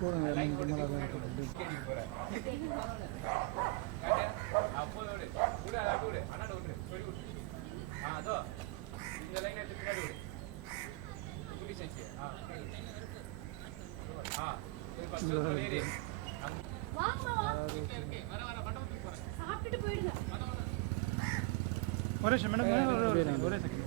போதுங்க ஒரே மேடம் ஒரே செகண்ட்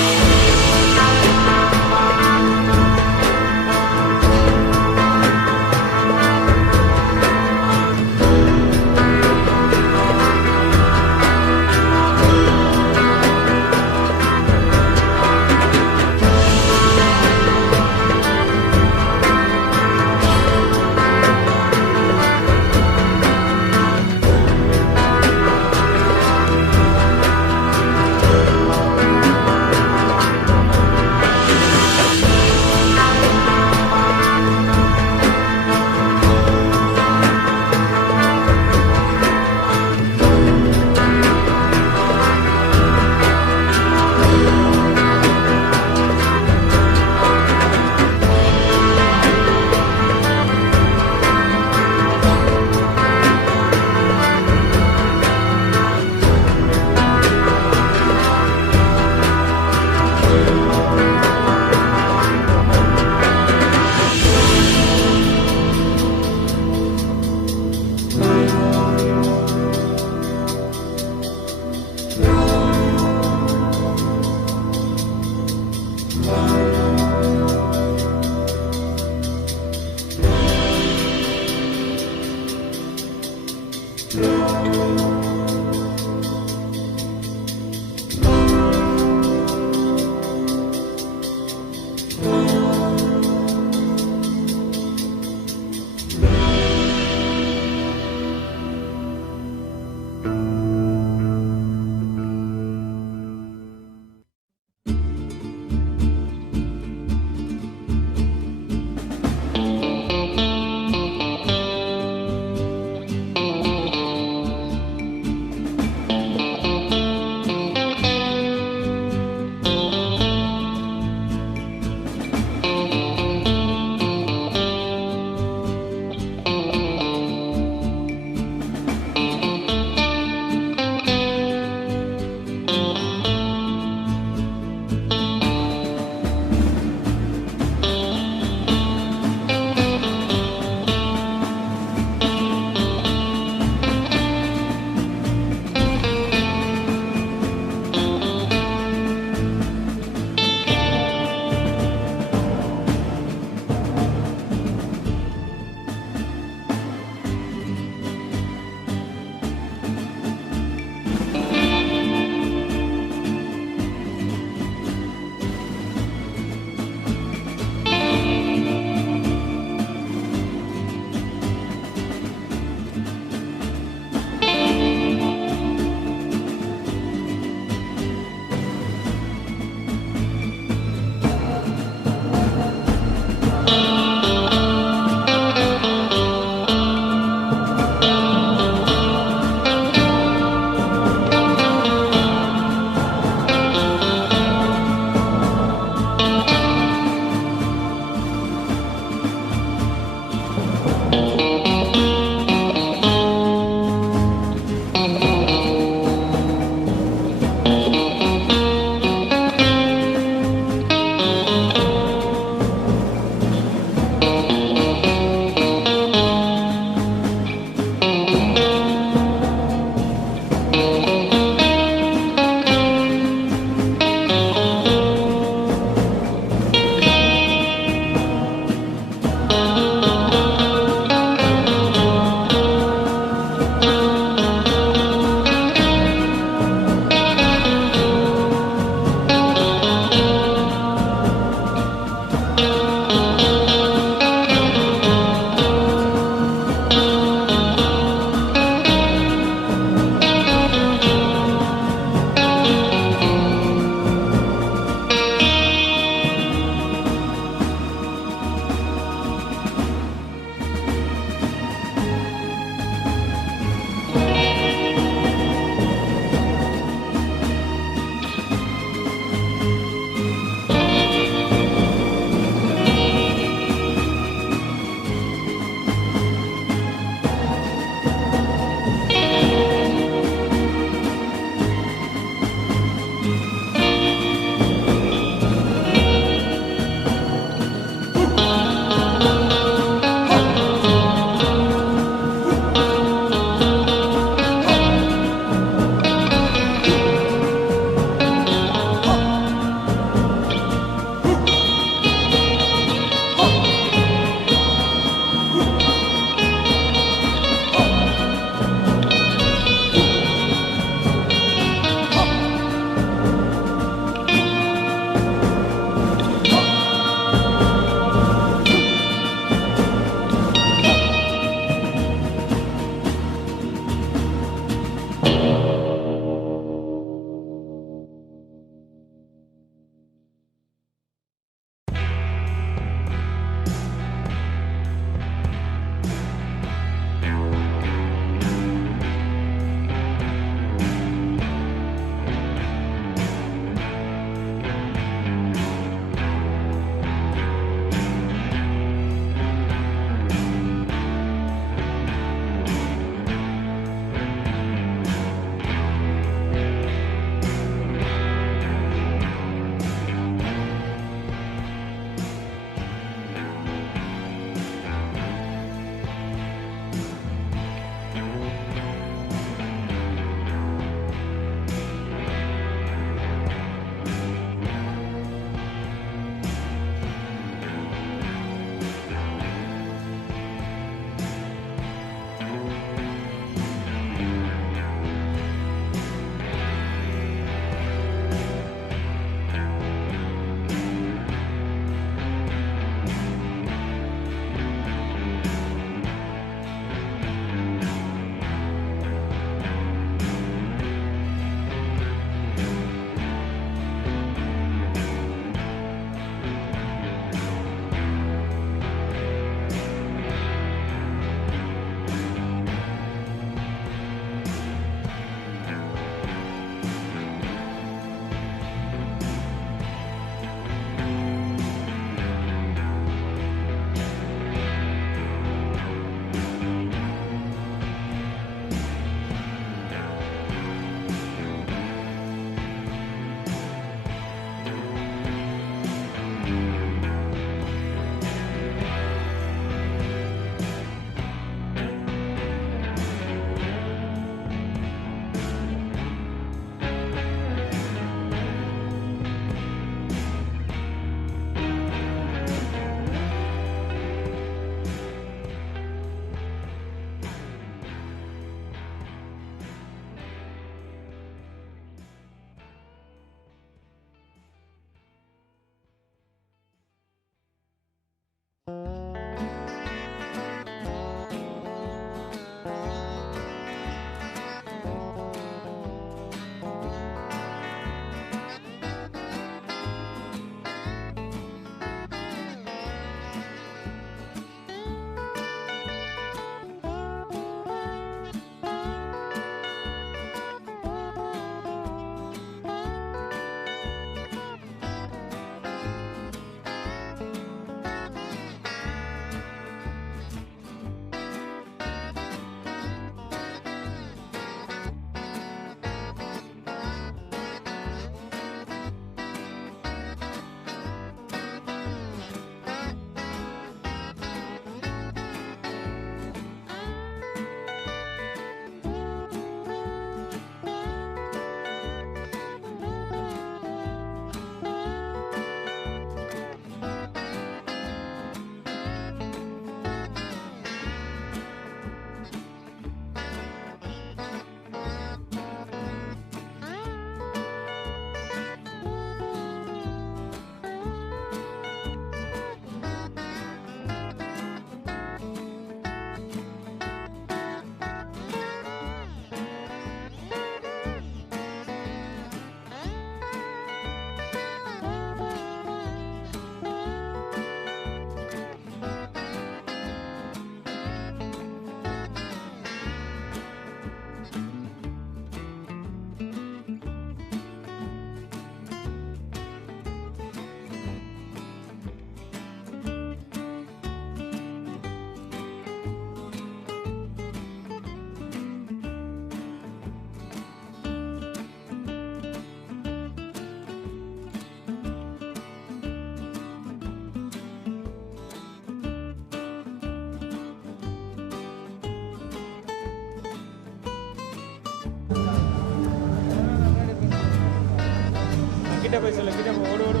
கிட்ட போய் சொல்லு, கிட்ட போ, ஓடு ஓடு,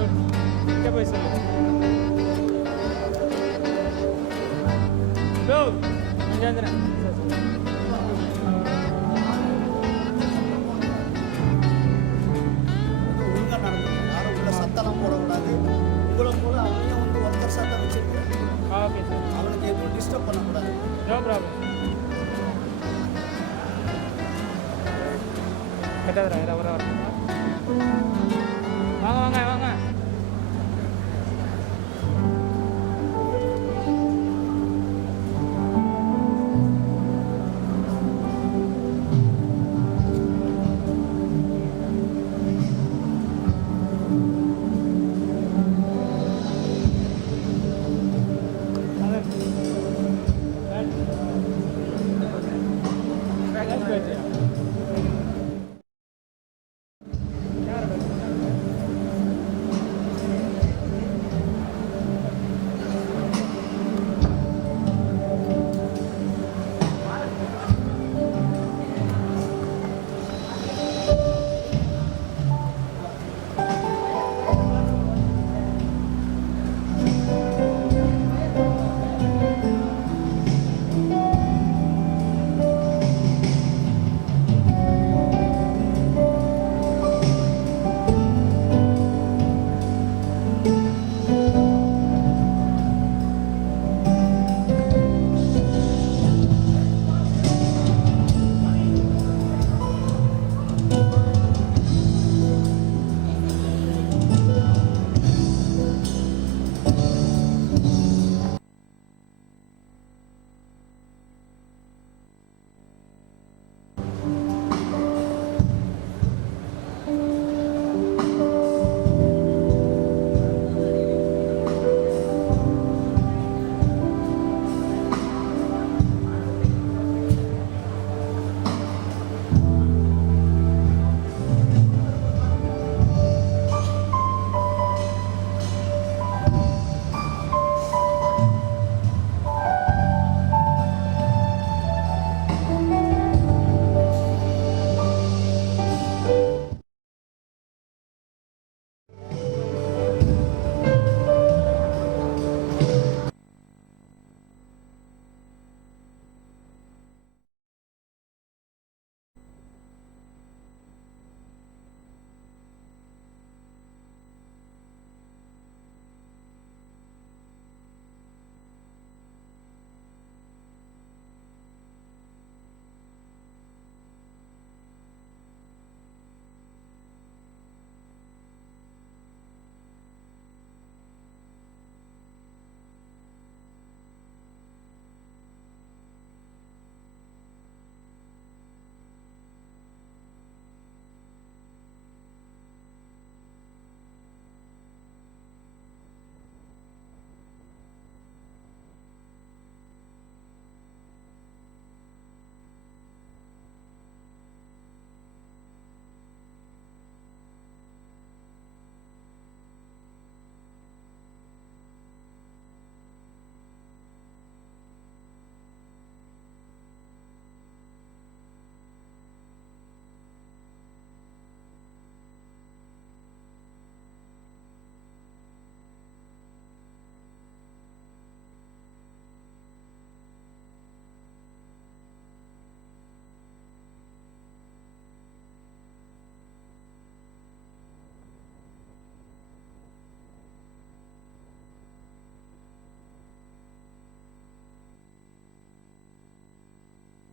கிட்ட போய் சொல்லு. ப்ரோ மஞ்சாந்திரன் ஒழுங்காக நடந்துக்கணும். யாரும் உள்ள சத்தம் போடக்கூடாது. உங்களை போல அவனையும் வந்து ஒருத்தர் சத்தம் வச்சுருக்கேன். Okay sir. அவனுக்கு எதுவும் டிஸ்டர்ப் பண்ணக்கூடாது. No problem. கெட்டதுரா இதை வர வாங்க வாங்க வாங்க.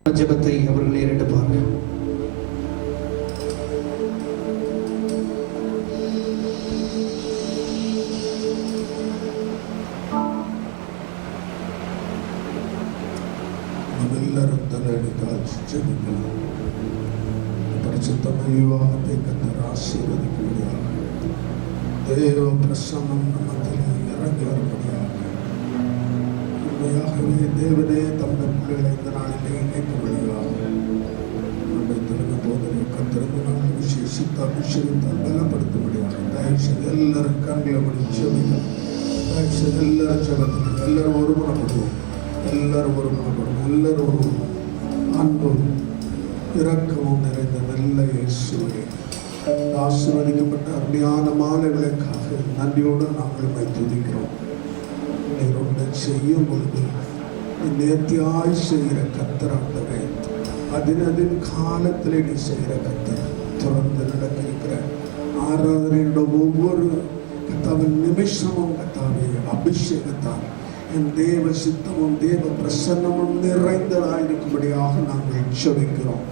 ஜெபத்தை அவர்கள் ஏறெடுப்பாங்க. ನಾವೆಲ್ಲರೂ ತಲೆ ಜಪಿக்கலாம். ಪರಿಶುದ್ಧ ವಿವಾಹத்தை கர்த்தர் ஆசீர்வதிக்கும்படியாக தேவ பிரசன்னம் நம்மத்தில் இறங்கி வரும்படியாக உண்மையாகவே தேவனே தம்முடைய பிள்ளைகளை இந்த நாளிலே இணைக்கும்படியாக நம்மை திறந்த போதனை கர்த்தருக்கு நாம் விசேஷித்த அபிஷேகத்தால் பலப்படுத்தும்படியாக தயவு செய்து எல்லாரும் கண்களை படி ஜெபிக்கலாம். தயவு செய்து எல்லாரும் ஜெபத்தில் எல்லாரும் ஒருமனப்படுவோம். எல்லாரும் ஒருமனப்படுவோம். எல்லாரும் ஒரு அன்பும் இரக்கமும் நிறைந்த நல்ல இயேசுவே இந்த ஆசீர்வதிக்கப்பட்ட அருமையான மாலைகளுக்காக நன்றியோடு நாங்கள் உம்மை துதிக்கிறோம். நீர் ஒன்றை செய்யும் பொழுது நேர்த்தியாய் செய்கிற கர்த்தர் ஆண்டவரே, அதின் காலத்தில் நீ செய்கிற கர்த்தர். தொடர்ந்து நடக்கிற ஆராதனையோட ஒவ்வொரு கர்த்தாவின் நிமிஷமும் கர்த்தாவே அபிஷேகத்தால் என் தேவ சித்தமும் தேவ பிரசன்னமும் நிறைந்ததாயிருக்கும்படியாக நாங்கள் ஜெபிக்கிறோம்.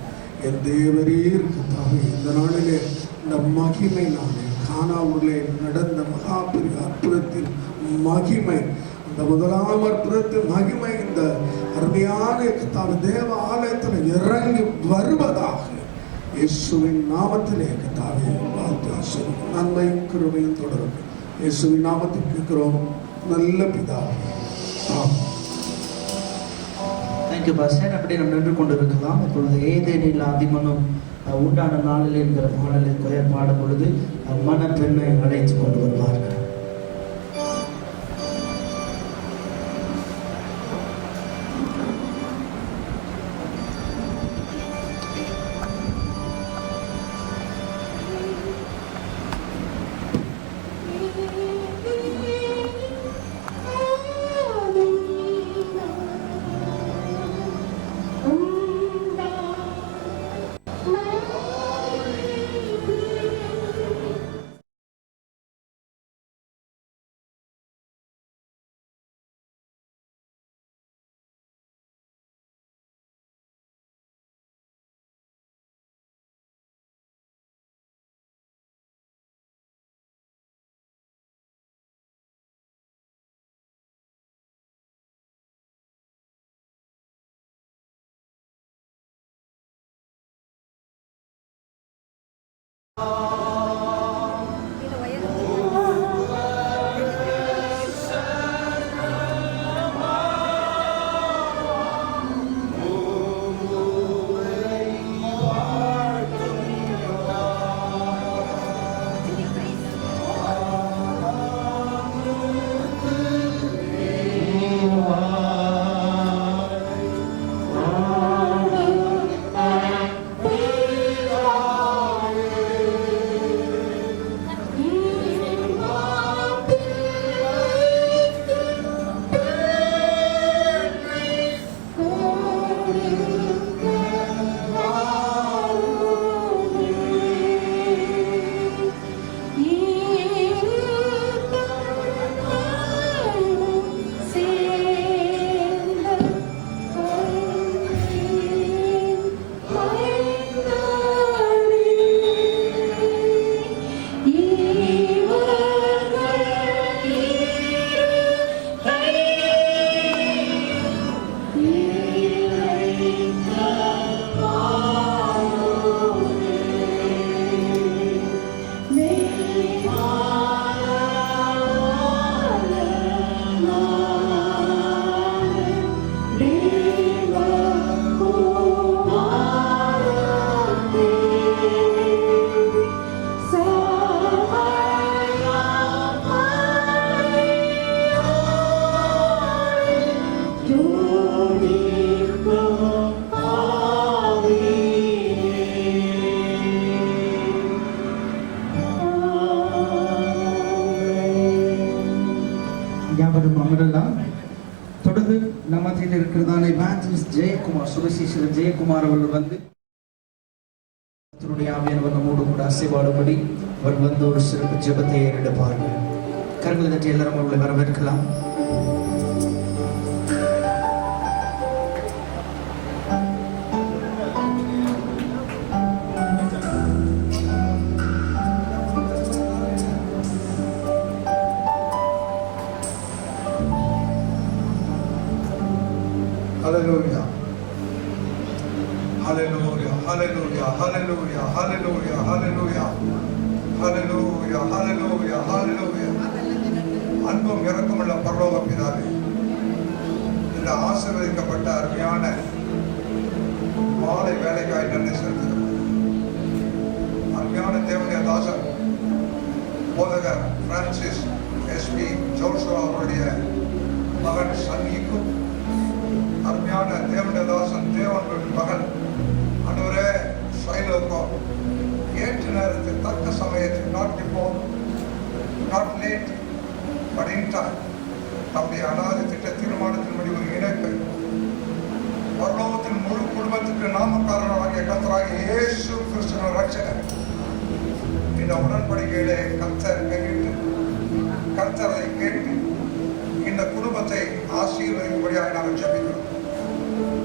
என் தேவரீர் கர்த்தாவே, இந்த நாளிலே இந்த மகிமை நாளே கானாவூரிலே நடந்த மகாபெரிய அற்புதத்தின் மகிமை, இந்த முதலாம் அற்புதத்தின் மகிமை இந்த அருமையான கர்த்தாவே தேவ ஆலயத்தில் இறங்கி வருவதாக இயேசுவின் நாமத்திலே கர்த்தாவே வாழ்த்து ஆசீர்வதியும். நன்மையும் கிருபையும் தொடரும். இயேசுவின் நாமத்தில் கேட்கிறோம் நல்ல பிதாவே. Thank you pastor. அப்படியே நம்ம நின்று கொண்டிருக்கலாம். இப்பொழுது ஏதேனில் ஆதிமனும் உண்டான நாளில் என்கிற பாடலை கொயர் பாடும் பொழுது மணப்பெண்ணை அழைத்து கொண்டு வருவார்கள். தொடர்ந்து நம்ம மத்தியில் இருக்கிறதான எவாஞ்சலிஸ்ட் ஜெயக்குமார், சுவிசேஷகர் ஜெயக்குமார் அவர்கள் வந்து ஆவியானவர் நம்மோடு கூட அசைவாடும்படி அவர் வந்து ஒரு சிறப்பு ஜெபத்தை ஏறெடுப்பார்கள். கரங்களை தட்டி எல்லாரும் அவர்களை வரவேற்கலாம். Hallelujah. Hallelujah. Hallelujah. Hallelujah. Hallelujah. Hallelujah. Hallelujah. Hallelujah. Hallelujah. அன்பும் இரக்கமுள்ள பரலோக பிதாவே, இந்த ஆசீர்வதிக்கப்பட்ட அருமையான மாலை வேலைக்காய் நன்றி செலுத்துகிறோம். அருமையான தேவனுடைய தாசன் போதகர் பிரான்சிஸ் எஸ்பி ஜோஷுவா அவருடைய மகன் சன்னிக்கும், அருமையான தேவனுடைய தாசன் தேவன் மகன் ஆண்டவரே சைலோக்கும் ஏற்ற நேரத்தில் இயேசு கிறிஸ்துவின் ரட்சகர் இந்த உடன்படிக்கையிலே கர்த்தர் கையிட்டு கர்த்தரை கேட்டு இந்த குடும்பத்தை ஆசீர்வதிக்கும்படியாக நாங்கள் ஜெபிக்கிறோம்.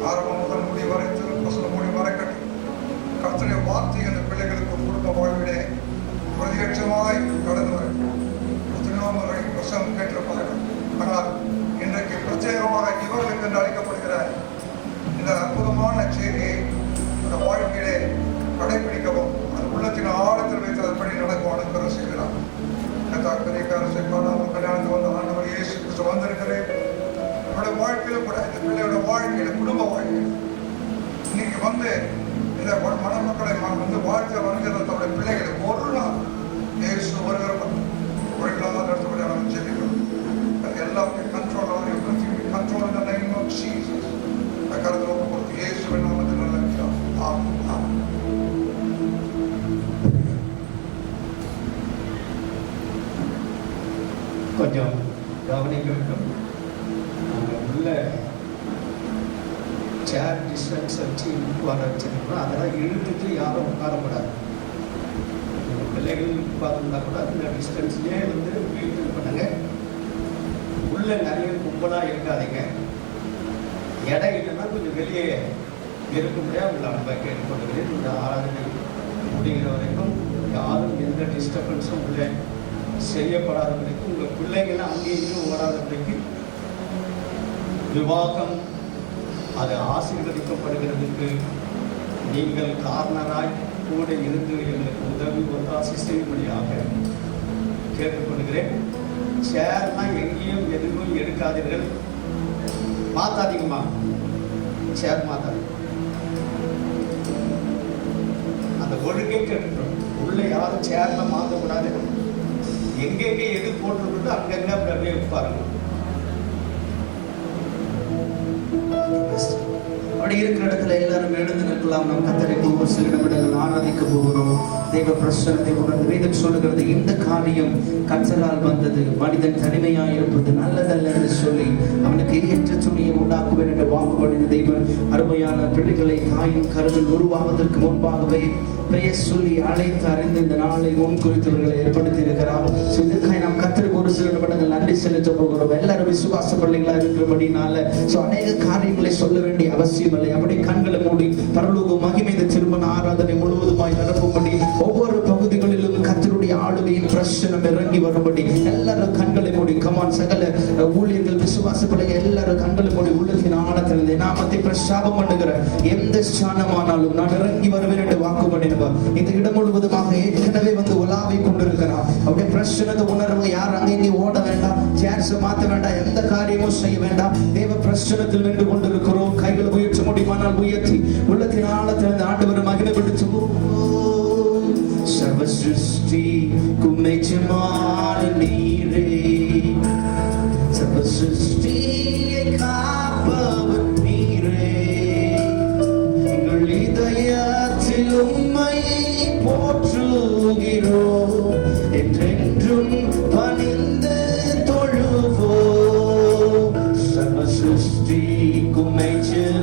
ஆரம்பம் முதல் முடி வரை திருவசனம் மூடி மறைக்கட்டும். கர்த்தருடைய வார்த்தை இந்த பிள்ளைகளுக்கு குடும்ப வாழ்விலே பிரதியட்சமாய் கடந்து வரும். எத்தனையோ முறை பிரசங்கம் கேட்டிருப்பார்கள். ஆனால் இன்றைக்கு பிரத்யேகமாக இவர்களுக்கு என்று அளிக்கப்படுகிற இந்த அற்புதமான செய்தியை அந்த வாழ்க்கையிலே கடைபிடிக்கவும் அது உள்ளத்தின் ஆழத்தில் வைத்து அதன்படி நடக்கவும் அனுப்புகிற செய்கிறார். பெரிய காரசை காணாமல் கல்யாணத்துக்கு வந்த ஆண்டவர் இயேசு கிறிஸ்து வந்திருக்கிறேன். என்னுடைய வாழ்க்கையில கூட இந்த பிள்ளையோட வாழ்க்கையில குடும்ப வாழ்க்கையில் இன்னைக்கு வந்து இந்த மணமக்களை வந்து வாழ்க்கை வருகிற தன்னுடைய பிள்ளைகளுக்கு ஒரு நாள் இயேசு வருகிற ஒரு இல்லாத இடத்துல நம்ம ஜெபிக்கிறோம். அது எல்லாமே கண்ட்ரோல் ஆகும். கண்ட்ரோல் இந்த நேம் ஆஃப் ஜீசஸ் கருத்து கொடுத்து இயேசுவின் நாமத்தில் நல்ல ஆமாம் ஆமாம். கொஞ்சம் கவனிக்க வேண்டும். உள்ள சேர் டிஸ்டன்ஸ் வச்சு உட்கார வச்சிருக்கோம். அதெல்லாம் இழுத்துட்டு யாரும் உட்காரக்கூடாது. பிள்ளைகள் உட்கார்ந்தா கூட அந்த டிஸ்டன்ஸ்லேயே வந்து மெயின்டைன் பண்ணுங்க. உள்ள நிறைய கும்பலாக இருக்காதீங்க. இடம் இல்லைன்னா கொஞ்சம் வெளியே இருக்க முடியாது. உங்களை அன்பை கேட்டுக்கொள்கிறேன். இந்த ஆராதனை முடிகிற வரைக்கும் யாரும் எந்த டிஸ்டர்பன்ஸும் உள்ளே செய்யப்படாதபடிக்கு உங்கள் பிள்ளைகளை அங்கேயும் ஓடாதபடிக்கு விவாகம் அது ஆசீர்வதிக்கப்படுகிறதுக்கு நீங்கள் காரணராய் கூட இருந்து எங்களுக்கு உதவி ஒத்தாசி செய்யும்படியாக கேட்டுக்கொள்கிறேன். சேர்லாம் எங்கேயும் எதுவும் எடுக்காதீர்கள். மாத்தாதீங்கம்மா, சேர் மாத்தாதீங்க. அந்த ஒழுங்கை கேட்டுக்கிறோம். உள்ள யாரும் சேர்ல மாற்றக்கூடாது. எங்கெங்கே எது போட்டுருக்கோ அங்கங்க அப்படியே பாருங்க. அப்படி இருக்கிற இடத்துல எல்லாரும் எழுந்து நிற்கலாம். நாம் கர்த்தருக்கு ஒரு சில நிமிடங்கள் ஆராதிக்க போகிறோம். தேவ பிரசன்னத்தை உணர்ந்து வேதம் சொல்லுகிறது, இந்த காரியம் கர்த்தரால் வந்தது, மனிதன் தனிமையாய் இருப்பது நல்லதல்ல என்று சொல்லி அவனுக்கு ஏற்ற துணியை உண்டாக்குவேன் என்று வாக்குப்படின தெய்வன் அருமையான பிள்ளைகளை தாயின் கருவில் உருவாவதற்கு முன்பாகவே பெயர் சொல்லி அழைத்து அறிந்து இந்த நாளை முன் குறித்தவர்களை ஏற்படுத்தி இருக்கிறார். இதற்காக நாம் கர்த்தருக்கு ஒரு சில நிமிடங்கள் நன்றி செலுத்த போகிறோம். எல்லாரும் விசுவாச பிள்ளைகளா இருக்கிறபடினால அநேக காரியங்களை சொல்ல வேண்டிய அவசியம் இல்லை. அப்படி கண்களை மூடி பரலோக மகிமை இந்த திருமண ஆராதனை முழுவதுமாய் நடக்கும்படி ஒவ்வொரு பகுதிகளிலும் கர்த்தருடைய ஆளுகையின் பிரசனம் இறங்கி வரும்படி எல்லாரும் கண்களை மூடி கமான் சகல ஊழியர்கள் விசுவாச பிள்ளைகள் எல்லாரும் கண்களை மூடி உள்ளத்தின் ஆழத்திலிருந்து நாமத்தை பிரசாபம் பண்ணுகிற எந்த ஸ்தானமானாலும் நான் இறங்கி வருவேன் என்று வாக்கு பண்ணினவர் இந்த இடம் முழுவதுமாக ஏற்கனவே வந்து உலாவை கொண்டிருக்கிறார். அப்படியே பிரசனத்தை உணர்வு யார் அங்கே இங்கே ஓட வேண்டாம், சேர்ஸ் மாற்ற வேண்டாம், எந்த காரியமும் செய்ய வேண்டாம். தேவ பிரசனத்தில் நின்று கொண்டிருக்கிறோம். கைகளை உயர்த்த முடியுமானால் உயர்த்தி உள்ளத்தின் ஆழத்திலிருந்து ஆண்டவர் மகிமைப்பட்டு சர்வ சிருஷ்டிக்கும் எஜமான நீரே, சர்வ சிருஷ்டியை காப்பவர் நீரே, எங்கள் இதயத்தில் உம்மை போற்றுகிறோம், என்றென்றும் பணிந்து தொழுவோம். சர்வ சிருஷ்டிக்கும் எஜமான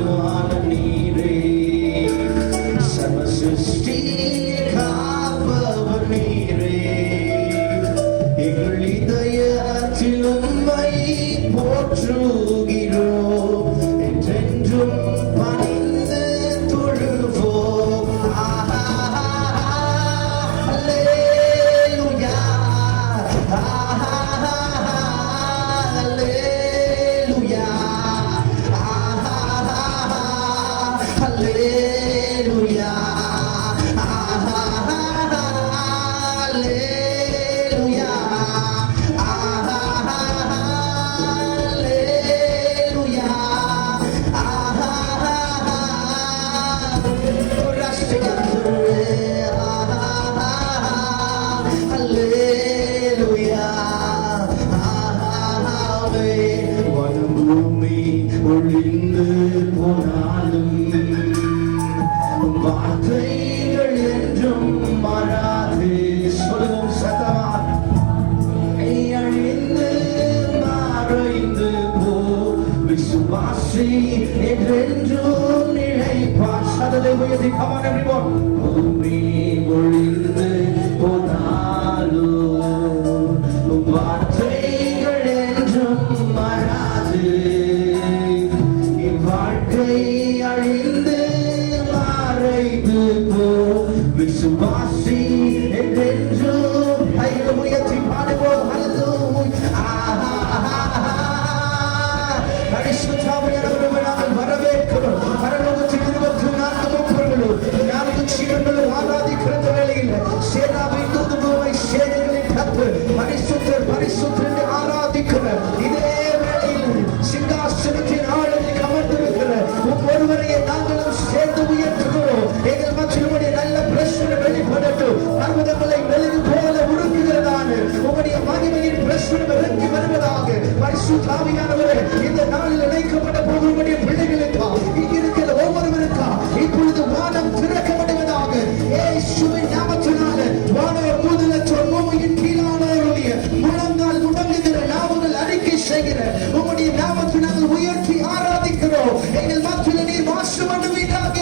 sing, come on everyone. பூமி ஒழிந்து போனாலும் வார்த்தைகள் என்றும் மாறாது. இவ்வாழ்க்கை அழிந்து மறைந்து போ விசுவாசி என்றென்றும் கைகளை உயர்த்தி பாடுவோம். பரிசுத்தாவியானவரை நாங்கள் வரவேற்கிறோம். பரலோகத்தில் 24 மூப்பர்களும் 4 ஜீவன்களும் ஆராதிக்கிற வேளையில் சேனாவின் தூதுபோவை சேனைகளின் கர்த்தர் பரிசுத்தர் பரிசுத்தர் என்று ஆராதிக்கிற இதே வேளையில் சிங்காசனத்தின் ஆழத்தில் அமர்ந்திருக்கிற ஒவ்வொருவரையே நாங்களும் சேர்ந்து உயர்த்துகிறோம். எங்கள் மற்றவருடைய நல்ல பிரச்சனை வெளிப்படட்டும். பர்வதங்களை மெழுகு போல உருக்குகிறதான உங்களுடைய மகிமையின் பிரச்சனை விளங்கி வருவதாக. பரிசுத்தாவியானவரே, இந்த நாளில் இணைக்கப்பட்ட ஒவ்வொருவருடைய பிள்ளைகளுக்கா இங்கிருக்கிற ஒவ்வொருவருக்கா இப்பொழுது வானம் திறக்கப்படுவதாக. இயேசுவின் நாமத்தினால வானவர் முதலற்றோர் பூமியின் கீழானவருடைய முழங்கால் முடங்குகிற நாவுகள் அறிக்கை செய்கிற உங்களுடைய நாமத்தினால் உயர்த்தி ஆராதிக்கிறோம். எங்கள் மத்தியில் நீர் வாசம் பண்ணுவீராக.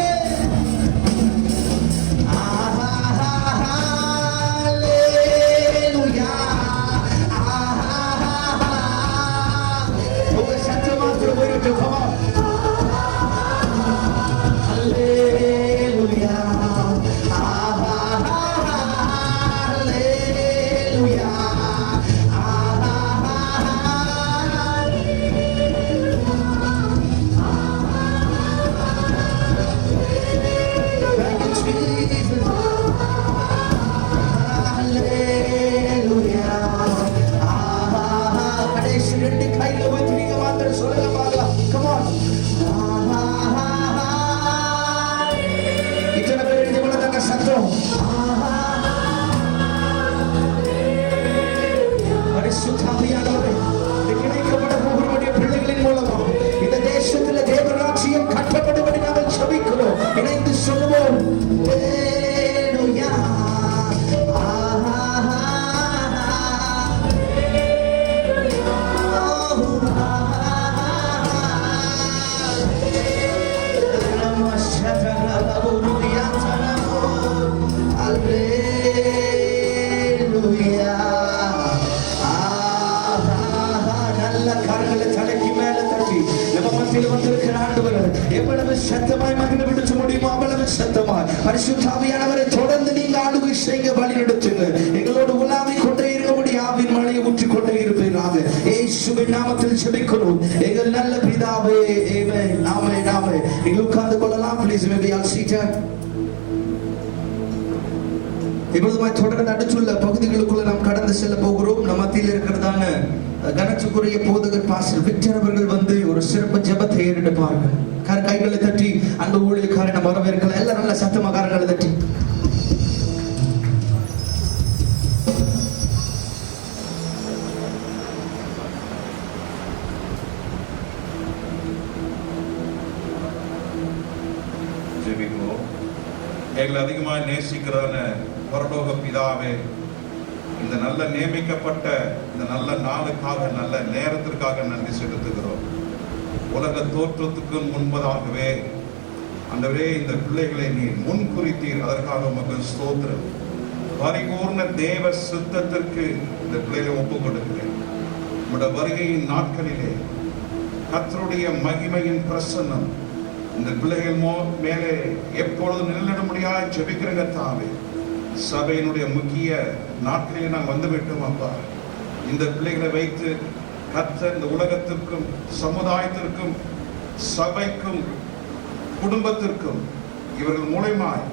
இணைந்து சொல்லுவோம். எவ்வளவு சத்தமாய் மகிழ விடுச்ச முடியுமோ அவ்வளவு சத்தமாய் பரிசுத்தாவியானவரை தொடர்ந்து நீங்க ஆளுகை செய்ய வழி நடத்துங்க. எங்களோடு உலாவி கொண்டே இருக்கபடி ஆவின் மழையை ஊற்றிக் கொண்டே இருப்பீராக. இயேசுவின் நாமத்தில் ஜெபிக்கிறோம் எங்கள் நல்ல பிதாவே. ஆமென் ஆமென் ஆமென். நீங்கள் உட்கார்ந்து கொள்ளலாம். Please may be all seated. இப்பொழுது தொடர்ந்து அடுத்துள்ள பகுதிகளுக்குள்ள நாம் கடந்து செல்ல போகிறோம். நம் மத்தியில் இருக்கிறதான கனத்துக்குரிய போதகர் பாஸ்டர் விக்டர் அவர்கள் வந்து ஒரு சிறப்பு ஜெபத்தை ஏறெடுப்பார்கள். கைகளை தட்டி அன்பு ஊழியக்காரனை வரவேற்கலாம். எல்லாரும் நல்ல சத்தமா கரங்களை தட்டி. எங்களை அதிகமாக நேசிக்கிறான பரலோக பிதாவே, இந்த நல்ல நியமிக்கப்பட்ட இந்த நல்ல நாளுக்காக நல்ல நேரத்திற்காக நன்றி செலுத்துகிறோம். உலக தோற்றத்துக்கு முன்பதாகவே ஆண்டவரே இந்த பிள்ளைகளை நீர் முன் குறித்தீர். அதற்காக உமக்கு ஸ்தோத்திரம். பரிபூர்ண தேவ சித்தத்திற்கு இந்த பிள்ளைகளை ஒப்புக் கொடுக்கிறேன். உம்முடைய வருகையின் நாட்களிலே கர்த்தருடைய மகிமையின் பிரசன்னம் இந்த பிள்ளைகள் மேலே எப்பொழுது நிலநடும்படியாய் ஜெபிக்கிறங்க தாவே. சபையினுடைய முக்கிய நாட்களில் நாங்கள் வந்துவிட்டோம் அப்பா. இந்த பிள்ளைகளை வைத்து கர்த்தர் இந்த உலகத்திற்கும் சமுதாயத்திற்கும் சபைக்கும் குடும்பத்திற்கும் இவர்கள் மூலமாய்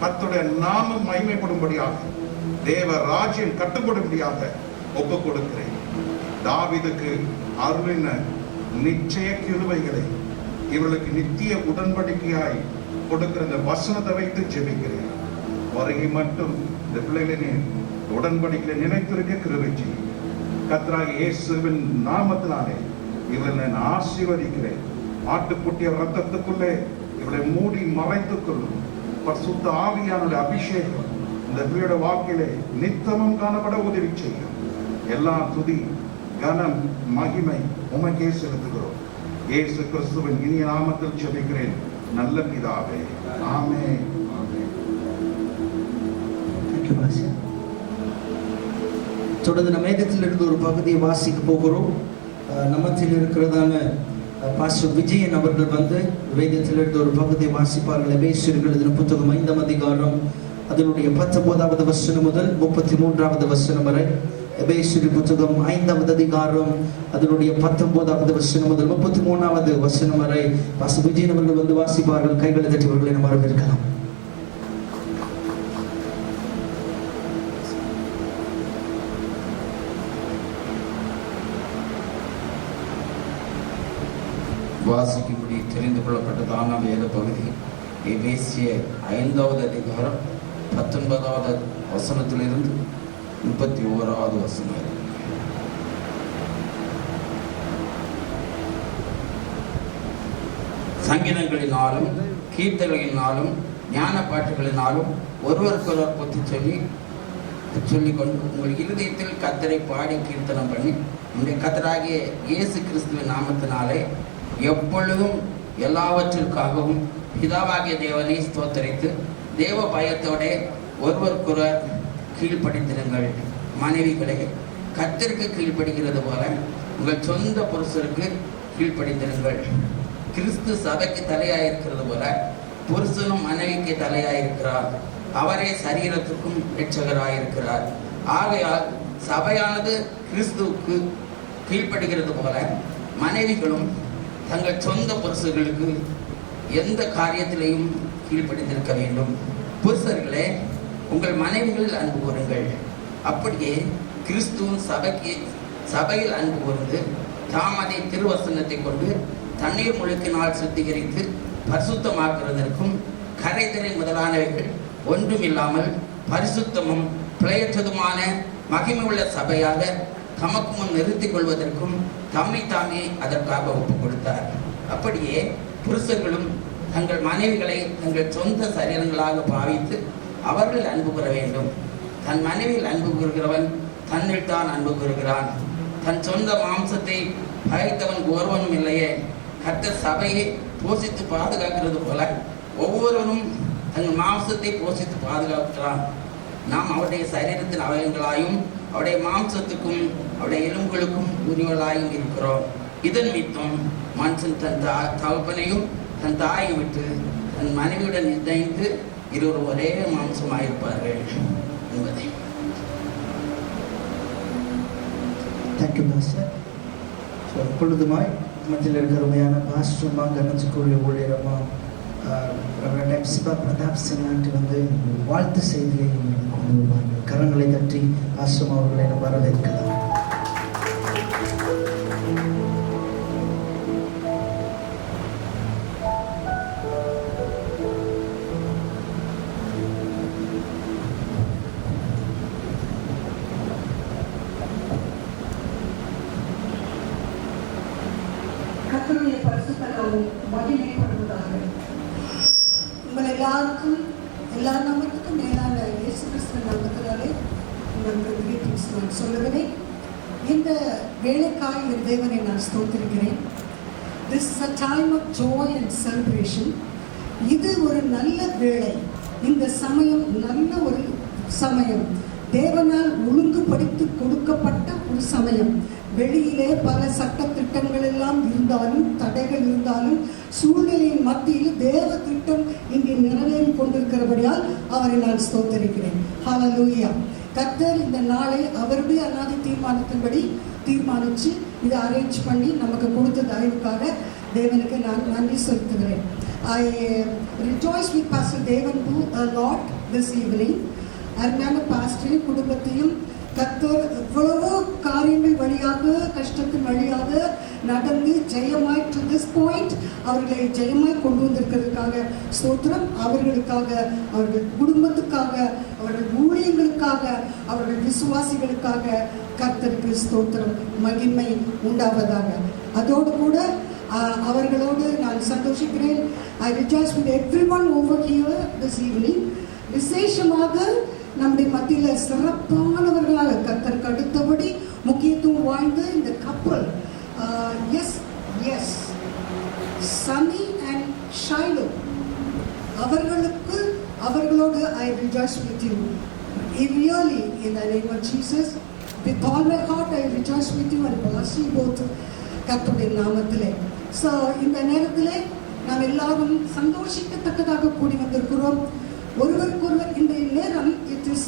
கர்த்தருடைய நாமம் மகிமைப்படும்படியாக தேவ ராஜ்யம் கட்டுப்படும்படியாக ஒப்புக் கொடுக்கிறேன். தாவீதுக்கு அருளின நிச்சய கிருபைகளை இவர்களுக்கு நித்திய உடன்படிக்கையாய் கொடுக்கிற இந்த வசனத்தை வைத்து ஜெபிக்கிறேன். வருகை மட்டும் இந்த பிள்ளைகளின் உடன்படிக்கையை நினைத்திருக்க கிருபை செய்யும். கர்த்தராகிய இயேசுவின் நாமத்தினாலே இவர்களை நான் ஆசீர்வதிக்கிறேன். ஆட்டுக்குட்டிய ரத்தத்துக்குள்ளே இவளை மூடி மறைத்துக் கொள்ளும். பரிசுத்த ஆவியானுடைய அபிஷேகம் இந்த பிள்ளையோட வாக்கிலே நித்தமும் காணப்பட உதவி செய்யும். எல்லா துதி கனம் மகிமை உமக்கே செலுத்துகிறோம். இயேசு கிறிஸ்துவின் இனிய நாமத்தில் ஜெபிக்கிறேன் நல்ல பிதாவே. ஆமென். ஆமென். Thank you, Pastor. தொடர்ந்து நம்ம வேதத்திலிருந்து ஒரு பகுதியை வாசிக்க போகிறோம். நம்மத்தில் இருக்கிறதான பாஸ்டர் விஜயன் அவர்கள் வந்து வேதத்திலிருந்து ஒரு பகுதியை வாசிப்பார்கள். எபேசியர்கள் எழுதின புத்தகம் 5ஆம் அதிகாரம் அதனுடைய 19வது வசனம் முதல் 33வது வசனம் வரை. எபேசியர் புத்தகம் 5வது அதிகாரம் அதனுடைய 19வது வசனம் முதல் 33வது வசனம் வரை பாஸ்டர் விஜயன் அவர்கள் வந்து வாசிப்பார்கள். கைகளை தட்டியவர்களை நம்ம வரவேற்கலாம். வாசிக்கும்படி தெரிந்து கொள்ளப்பட்டதான வேத பகுதி எபேசியர் 5வது அதிகாரம் 19வது வசனத்திலிருந்து 31வது வசனம். சங்கீதங்களினாலும் கீர்த்தனைகளினாலும் ஞான பாட்டுகளினாலும் ஒருவருக்கொருவர் புத்தி சொல்லிக்கொண்டு உங்கள் இருதயத்தில் கர்த்தரை பாடி கீர்த்தனம் பண்ணி உங்களுடைய கர்த்தராகிய இயேசு கிறிஸ்துவின் நாமத்தினாலே எப்பொழுதும் எல்லாவற்றிற்காகவும் பிதாவாகிய தேவனை ஸ்தோத்தரித்து தேவ பயத்தோட ஒருவருக்கொருவர் கீழ்ப்படித்திருங்கள். மனைவிகளை கர்த்தருக்கு கீழ்ப்படுகிறது போல உங்கள் சொந்த புருஷருக்கு கீழ்ப்படித்திருங்கள். கிறிஸ்து சபைக்கு தலையாயிருக்கிறது போல புருஷனும் மனைவிக்கு தலையாயிருக்கிறார். அவரே சரீரத்துக்கும் இரட்சகராயிருக்கிறார். ஆகையால் சபையானது கிறிஸ்துவுக்கு கீழ்ப்படுகிறது போல மனைவிகளும் தங்கள் சொந்த புருஷர்களுக்கு எந்த காரியத்திலையும் கீழ்ப்படிந்திருக்க வேண்டும். புருஷர்களே, உங்கள் மனைவிகளில் அன்பு கூறுங்கள். அப்படியே கிறிஸ்துவும் சபையில் அன்பு கூர்ந்து தாம் அதை திருவசனத்தை கொண்டு தண்ணீர் முழுக்கினால் சுத்திகரித்து பரிசுத்தமாக்குவதற்கும் கரைதரை முதலானவைகள் ஒன்றும் இல்லாமல் பரிசுத்தமும் பிழையற்றதுமான மகிமை உள்ள சபையாக தமக்கு முன் நிறுத்திக் கொள்வதற்கும் தம்மை தாமே அதற்காக ஒப்புக் கொடுத்தார். அப்படியே புருஷர்களும் தங்கள் மனைவிகளை தங்கள் சொந்த சரீரங்களாக பாவித்து அவர்கள் அன்பு கூற வேண்டும். தன் மனைவியில் அன்பு கூறுகிறவன் தன்னில் தான் அன்பு கூறுகிறான். தன் சொந்த மாம்சத்தை பகைத்தவன் ஒருவனும் இல்லையே. கர்த்தர் சபையை போஷித்து பாதுகாக்கிறது போல ஒவ்வொருவரும் தங்கள் மாம்சத்தை போஷித்து பாதுகாக்கிறான். நாம் அவருடைய சரீரத்தின் அவயங்களாயும் அவருடைய மாம்சத்துக்கும் அவருடைய எலும்புகளுக்கும் உரிவலாயும் இருக்கிறோம். இதன் மித்தம் மனுஷன் தன் தகப்பனையும் தன் தாயை விட்டு தன் மனைவியுடன் இணைந்து இருவர் ஒரே மாம்சமாயிருப்பார்கள் என்பதை. Thank you pastor. ஸோ எப்பொழுதுமாய் மத்தியில் இருக்கிற உண்மையான பாஸ்டர்மா கவனிச்சுக்கூடிய ஊழியரமா சிபா பிரதாப் சிங் வந்து வாழ்த்து செய்தியை கொண்டு வருவார்கள். கரங்களை தட்டி பாஸ்டர்மா அவர்களை வரவேற்கலாம். கர்த்தருடைய பரிசுத்த நாமம் மகிமைப்படுவதாக. உங்கள் எல்லாருக்கும் எல்லா நாமத்துக்கும் மேலான இயேசு கிறிஸ்துவின் நாமத்தினாலே உங்களுக்கு கிரீட்டிங்ஸ் நான் சொல்லுகிறேன். இந்த வேலைக்காய் என் தேவனை நான் ஸ்தோத்திரிக்கிறேன். This is a time of joy and celebration. இது ஒரு நல்ல வேளை. இந்த சமயம் நல்ல ஒரு சமயம். தேவனால் ஒழுங்குபடுத்தி கொடுக்கப்பட்ட ஒரு சமயம். வெளியிலே பல சட்ட திட்டங்கள் எல்லாம் இருந்தாலும் தடைகள் இருந்தாலும் சூழ்நிலையின் மத்தியில் தேவ திட்டம் இங்கே நிறைவேறி கொண்டிருக்கிறபடியால் அவரை நான் ஸ்தோத்தரிக்கிறேன். ஹல்லேலூயா. கர்த்தர் இந்த நாளை அவருடைய அநாதி தீர்மானத்தின்படி தீர்மானித்து இதை அரேஞ்ச் பண்ணி நமக்கு கொடுத்த தயவுக்காக தேவனுக்கு நான் நன்றி செலுத்துகிறேன். I rejoice with Pastor Devan a lot this evening. அருமையான பாஸ்டரையும் குடும்பத்தையும் கர்த்தர் எவ்வளவோ காரியங்கள் வழியாக கஷ்டத்தின் வழியாக நடந்து ஜெயமாய் டு திஸ் பாயிண்ட் அவர்களை ஜெயமாய் கொண்டு வந்திருக்கிறதுக்காக ஸ்தோத்திரம். அவர்களுக்காக, அவர்கள் குடும்பத்துக்காக, அவர்கள் ஊழியர்களுக்காக, அவர்கள் விசுவாசிகளுக்காக கர்த்தருக்கு ஸ்தோத்திரம், மகிமை உண்டாவதாக. அதோடு கூட அவர்களோடு நான் சந்தோஷிக்கிறேன். I rejoice with everyone over here this evening. விசேஷமாக நம்முடைய மத்தியில் சிறப்பானவர்களாக கர்த்தருக்கு அடுத்தபடி முக்கியத்துவம் வாய்ந்த இந்த கப்பல் எஸ் சனி அண்ட் ஷைலோ அவர்களுக்கு அவர்களோடு I rejoice with you. Really, in the name of Jesus, with all my heart I rejoice with you and bless you both. கர்த்தருடைய நாமத்திலே. ஸோ இந்த நேரத்திலே நாம் எல்லாரும் சந்தோஷிக்கத்தக்கதாக கூடி வந்திருக்கிறோம். ஒருவருக்கொருவர் இந்த நேரம் it is